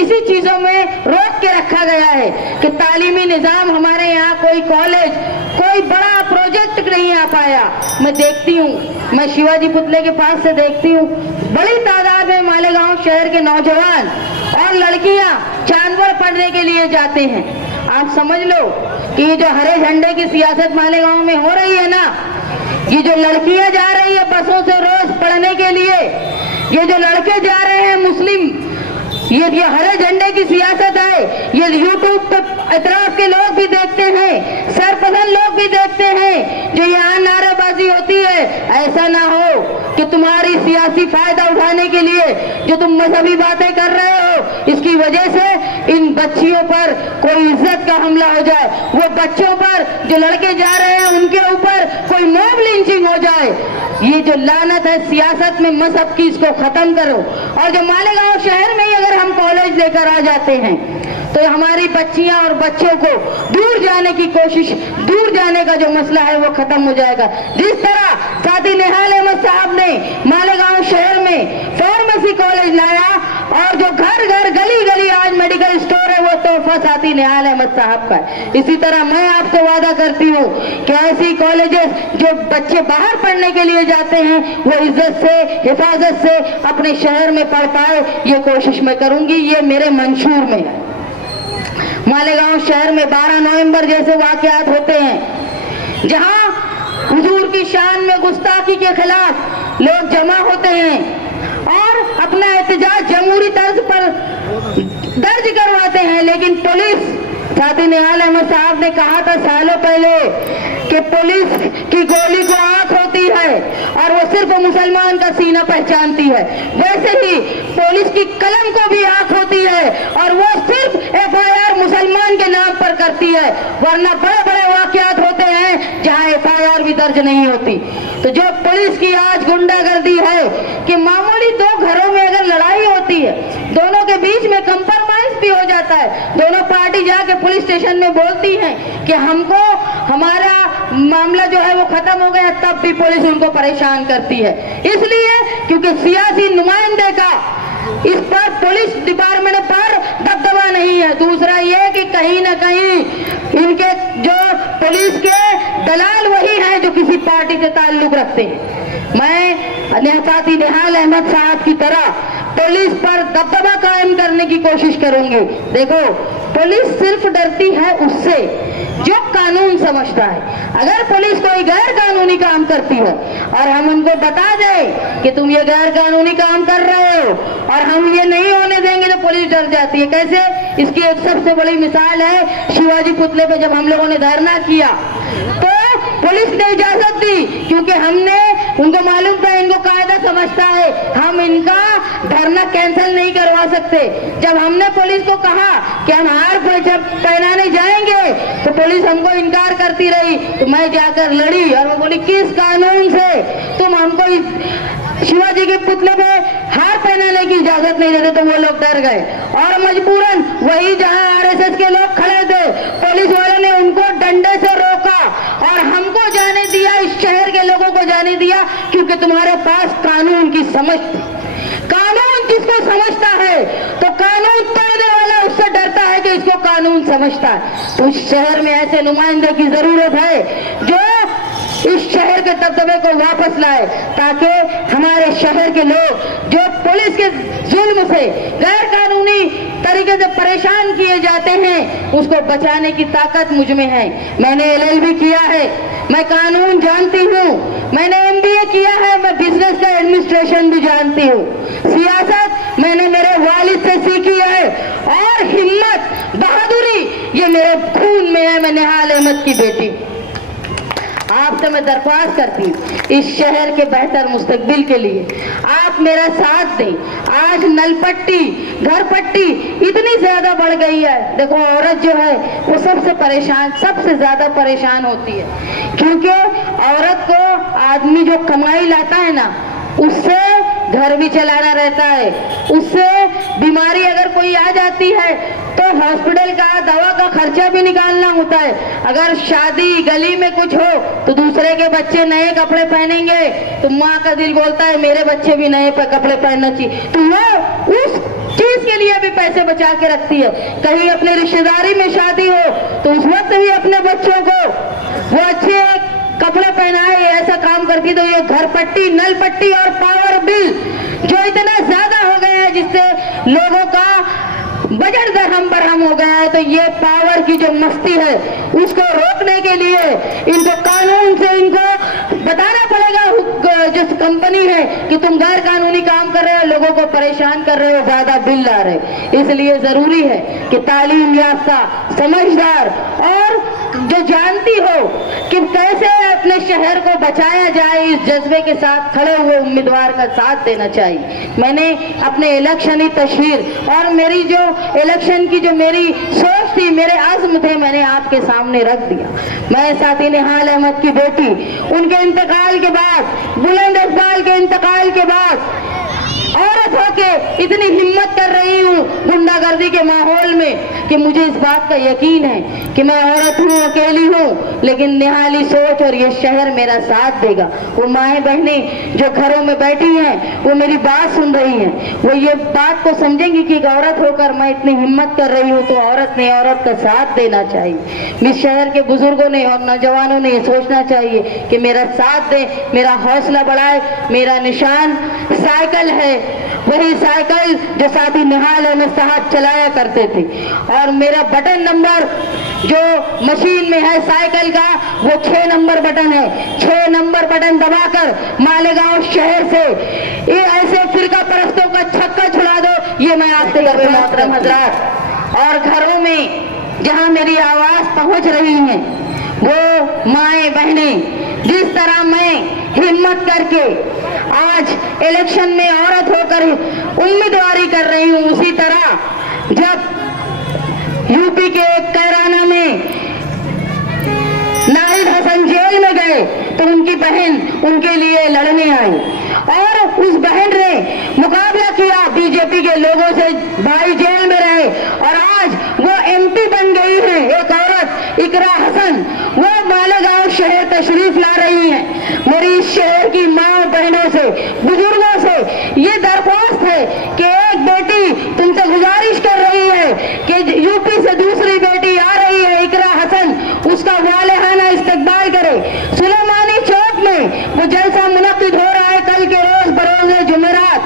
इसी चीजों में रोक के रखा गया है कि तालीमी निजाम हमारे यहाँ कोई कॉलेज, कोई बड़ा प्रोजेक्ट नहीं आ पाया। मैं देखती हूँ, मैं शिवाजी पुतले के पास से देखती हूँ, बड़ी तादाद में मालेगांव शहर के नौजवान और लड़कियां चांदवड़ पढ़ने के लिए जाते हैं। आप समझ लो कि ये जो हरे झंडे की सियासत मालेगांव में हो रही है ना, ये जो लड़कियां जा रही है बसों से रोज पढ़ने के लिए, ये जो लड़के जा रहे हैं मुस्लिम, ये हरे झंडे की सियासत है। ये यूट्यूब पे इतराफ के लोग भी देखते हैं, सरपसंद लोग भी देखते हैं, जो यहाँ नारेबाजी होती है। ऐसा ना हो कि तुम्हारी सियासी फायदा उठाने के लिए जो तुम मजहबी बातें कर रहे हो, इसकी वजह से इन बच्चियों पर कोई इज्जत का हमला हो जाए, वो बच्चों पर जो लड़के जा रहे हैं उनके ऊपर कोई मॉब लिंचिंग हो जाए। ये जो लानत है सियासत में मजहब की, इसको खत्म करो। और जो मालेगांव शहर में ही अगर हम कॉलेज लेकर आ जाते हैं तो हमारी बच्चियां और बच्चों को दूर जाने की कोशिश, दूर जाने का जो मसला है वो खत्म हो जाएगा। जिस तरह साथी निहाल अहमद साहब ने मालेगांव शहर में फार्मेसी कॉलेज लाया और जो घर घर गली गली आज मेडिकल स्टोर है, वो तोहफा साथी निहाल अहमद साहब का है। इसी तरह मैं आपसे वादा करती हूँ कि ऐसी कॉलेजेस जो बच्चे बाहर पढ़ने के लिए जाते हैं वो इज्जत से, हिफाजत से अपने शहर में पढ़ पाए, ये कोशिश मैं करूंगी, ये मेरे मंशूर में है। मालेगांव शहर में 12 नवंबर जैसे वाकयात होते हैं जहां हुजूर की शान में गुस्ताखी के खिलाफ लोग जमा होते हैं और अपना एहतजाज जमहूरी तर्ज पर दर्ज करवाते हैं, लेकिन पुलिस, साथी निहाल अहमद साहब ने कहा था सालों पहले कि पुलिस की गोली को आंख होती है और वो सिर्फ मुसलमान का सीना पहचानती है, वैसे ही पुलिस की कलम को भी आंख होती है और वो सिर्फ FIR मुसलमान के नाम पर करती है, वरना बड़े बड़े वाकयात होते हैं जहां FIR भी दर्ज नहीं होती। तो जो पुलिस की आज गुंडागर्दी है कि मामूली 2 घरों में अगर लड़ाई होती है, दोनों के बीच में कंप्रोमाइज भी हो जाता है, दोनों पार्टी जाके पुलिस स्टेशन में बोलती हैं कि हमको हमारा मामला जो है वो खत्म हो गया, तब भी पुलिस उनको परेशान करती है। इसलिए क्योंकि सियासी नुमाइंदे का इस पर पुलिस डिपार्टमेंट पर दबदबा नहीं है। दूसरा ये कि कहीं ना कहीं इनके जो पुलिस के दलाल वही हैं जो किसी पार्टी से ताल्लुक रखते हैं। मैं साथी निहाल अहमद साहब की तरह पुलिस पर दबदबा कायम करने की कोशिश करूंगी। देखो, पुलिस सिर्फ डरती है उससे जो कानून समझता है। अगर पुलिस कोई गैर कानूनी काम करती है और हम उनको बता दें कि तुम ये गैर कानूनी काम कर रहे हो और हम ये नहीं होने देंगे, तो पुलिस डर जाती है। कैसे? इसकी एक सबसे बड़ी मिसाल है, शिवाजी पुतले पे जब हम लोगों ने धरना किया तो पुलिस ने इजाजत दी, क्योंकि हमने उनको मालूम था इनको कायदा समझता है, हम इनका धरना कैंसिल नहीं करवा सकते। जब हमने पुलिस को कहा कि हम हार जब पहनाने जाएंगे तो पुलिस हमको इनकार करती रही, तो मैं जाकर लड़ी और वो बोली किस कानून से तुम हमको शिवाजी के पुतले पे हार पहनाने की इजाजत नहीं देते। तो वो लोग डर गए और मजबूरन वही जहां आरएसएस के लोग खड़े थे, पुलिस वालों ने उनको डंडे से रोका और हमको जाने दिया, इस शहर के लोगों को जाने दिया, क्योंकि तुम्हारे पास कानून की समझ थी। कानून जिसको समझता है तो कानून तोड़ने वाला उससे डरता है कि इसको कानून समझता है। तो इस शहर में ऐसे नुमाइंदे की जरूरत है जो इस शहर के दबदबे को वापस लाए, ताकि हमारे शहर के लोग जो पुलिस के जुल्म से गैर कानूनी तरीके से परेशान किए जाते हैं, उसको बचाने की ताकत मुझ में है। मैंने LLB किया है, मैं कानून जानती हूँ, मैंने MBA किया है, मैं बिजनेस का एडमिनिस्ट्रेशन भी जानती हूँ, सियासत मैंने मेरे वालिद से सीखी है और हिम्मत, बहादुरी ये मेरे खून में है। मैं निहाल अहमद की बेटी। आपसे मैं दरख्वास्त करती हूँ इस शहर के बेहतर मुस्तकबिल के लिए आप मेरा साथ दें। आज नलपट्टी, घर पट्टी इतनी ज्यादा बढ़ गई है। देखो, औरत जो है वो सबसे ज्यादा परेशान होती है, क्योंकि औरत को आदमी जो कमाई लाता है ना, उससे घर भी चलाना रहता है, उससे बीमारी अगर कोई आ जाती है तो हॉस्पिटल का दवा का खर्चा भी निकालना होता है। अगर शादी गली में कुछ हो तो दूसरे के बच्चे नए कपड़े पहनेंगे तो माँ का दिल बोलता है मेरे बच्चे भी नए कपड़े पहनना चाहिए, तो वो उस चीज के लिए भी पैसे बचा के रखती है। कहीं अपने रिश्तेदारी में शादी हो तो उस वक्त भी अपने बच्चों को वो अच्छे कपड़े पहनाए, ऐसा काम करती। तो ये घर पट्टी, नल पट्टी और पावर बिल जो इतना ज्यादा हो गया है, जिससे लोगों का बजट दरहम बरहम हो गया है, तो ये पावर की जो मस्ती है उसको रोकने के लिए इनको कानून से इनको बताना पड़ेगा, जो कंपनी है, कि तुम गैर कानूनी काम कर रहे हो, लोगों को परेशान कर रहे हो, ज्यादा बिल ला रहे। इसलिए जरूरी है कि तालीम याफ्ता, समझदार और जो जानती हो कि कैसे अपने शहर को बचाया जाए, इस जज्बे के साथ खड़े हुए उम्मीदवार का साथ देना चाहिए। मैंने अपने इलेक्शनी तशहीर और मेरी जो इलेक्शन की जो मेरी सोच थी, मेरे आज़म थे, मैंने आपके सामने रख दिया। मैं साथी निहाल अहमद की बेटी, उनके इंतकाल के बाद, बुलंद इकबाल के इंतकाल के बाद औरत होके इतनी हिम्मत कर रही हूँ गुंडागर्दी के माहौल में कि मुझे इस बात का यकीन है कि मैं औरत हूँ, अकेली हूँ, लेकिन निहाली सोच और ये शहर मेरा साथ देगा। वो माएँ बहनें जो घरों में बैठी हैं वो मेरी बात सुन रही हैं, वो ये बात को समझेंगी कि एक औरत होकर मैं इतनी हिम्मत कर रही हूँ तो औरत ने औरत का साथ देना चाहिए। इस शहर के बुजुर्गों ने और नौजवानों ने ये सोचना चाहिए कि मेरा साथ दे, मेरा हौसला बढ़ाए। मेरा निशान साइकिल है, वही साइकिल जो साथी निहाल अहमद साहब चलाया करते थे, और मेरा बटन नंबर जो मशीन में है साइकिल का वो 6 नंबर बटन है। 6 नंबर बटन दबाकर मालेगांव शहर से ये ऐसे फिरका परस्तों का छक्का छुड़ा दो, ये मैं आपसे कर मोहतरम हजरात। और घरों में जहां मेरी आवाज पहुंच रही है, वो माएँ बहनें जिस तरह मैं हिम्मत करके आज इलेक्शन में औरत होकर उम्मीदवारी कर रही हूँ, उसी तरह जब यूपी के कैराना में नाहिद हसन जेल में गए तो उनकी बहन उनके लिए लड़ने आई और उस बहन ने मुकाबला किया बीजेपी के लोगों से, भाई जेल में रहे और आज वो MP बन गई है। एक औरत इकरा हसन वो मालेगांव शहर तशरीफ ला रही है। मेरी इस शहर की माँ बहनों से, बुजुर्गों से ये दरख्वास्त है कि एक वो जलसा मुनक्किद हो रहा है कल के रोज बरोज जुमेरात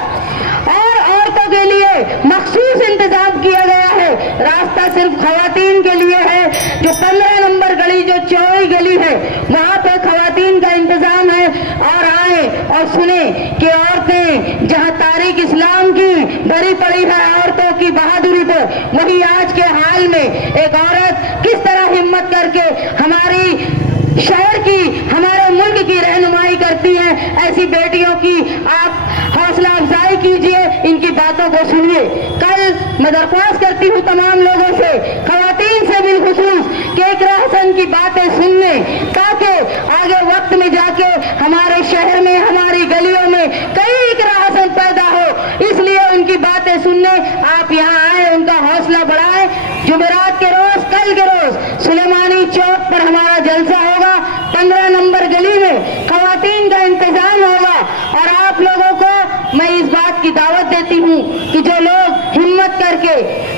और औरतों के लिए मखसूस इंतजाम किया गया है। रास्ता सिर्फ खवातीन के लिए है। जो 15 नंबर गली जो चौड़ी गली है वहां पे खवातीन का इंतजाम है। और आए और सुने कि औरतें जहां तारीख इस्लाम की बड़ी पड़ी है औरतों की बहादुरी पर, वही आज के हाल में एक औरत किस तरह हिम्मत करके हमारी शहर की हमारे मुल्क की रहनुमाई करती है। ऐसी बेटियों की आप हौसला अफजाई कीजिए, इनकी बातों को सुनिए। कल मैं दरख्वास्त करती हूँ तमाम लोगों से, खवातीन से बिलखुसूस कि इकरा हसन की बातें सुनने, ताकि आगे वक्त में जाके हमारे शहर में हमारी गलियों में कई इकरा हसन पैदा हो। इसलिए उनकी बातें सुनने आप यहाँ आए, उनका हौसला बढ़ाए। जुमेरात के रोज कल के रोज सुलेमानी चौक पर हमारा जलसा होगा। 15 नंबर गली में खवातीन का इंतजाम होगा। और आप लोगों को मैं इस बात की दावत देती हूँ कि जो लोग हिम्मत करके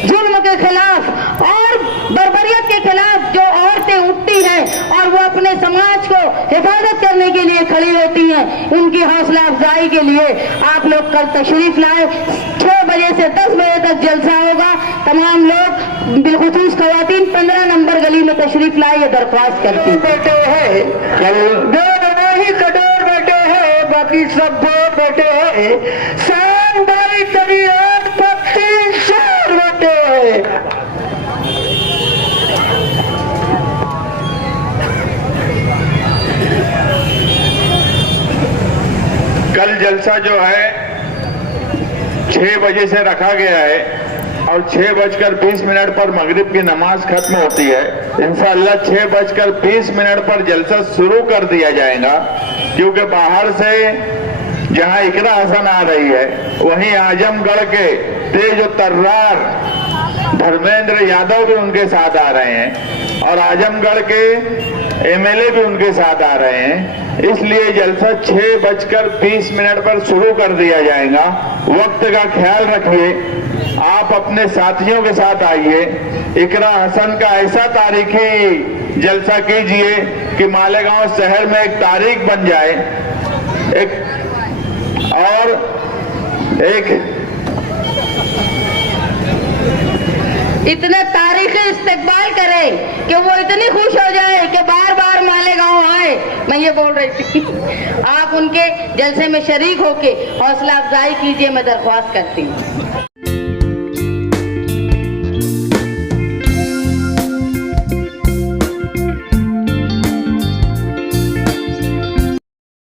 जुल्म के खिलाफ और बर्बरियत के खिलाफ जो औरतें उठती हैं और वो अपने समाज को हिफाजत करने के लिए खड़ी होती हैं, उनकी हौसला अफजाई के लिए आप लोग कल तशरीफ लाए। 6 बजे से 10 बजे तक जलसा होगा। तमाम लोग बिलखुसूस खवातीन 15 नंबर गली में तशरीफ लाए, ये दरख्वास्त करती हूँ। बेटे हैं दो ही कटोर बेटे हैं, बाकी सब दो बेटे हैं। शान भाई तबीयत पत्ती शोर बेटे हैं। कल जलसा जो है 6 बजे से रखा गया है और 6:20 पर मगरिब की नमाज खत्म होती है। इंशाअल्लाह 6:20 पर जलसा शुरू कर दिया जाएगा, क्योंकि बाहर से जहां इकरा हसन आ रही है वहीं आजमगढ़ के तेज और तर्रार धर्मेंद्र यादव भी उनके साथ आ रहे हैं और आजमगढ़ के एमएलए भी उनके साथ आ रहे हैं। इसलिए जलसा 6:20 पर शुरू कर दिया जाएगा। वक्त का ख्याल रखिए, आप अपने साथियों के साथ आइए। इकरा हसन का ऐसा तारीखी जलसा कीजिए कि मालेगांव शहर में एक तारीख बन जाए, एक इतना तारीखी इस्तेकबाल करें कि वो इतनी खुश हो जाए कि बार बार मालेगांव आए। मैं ये बोल रही थी आप उनके जलसे में शरीक होके हौसला अफजाई कीजिए, मैं दरख्वास्त करती हूँ।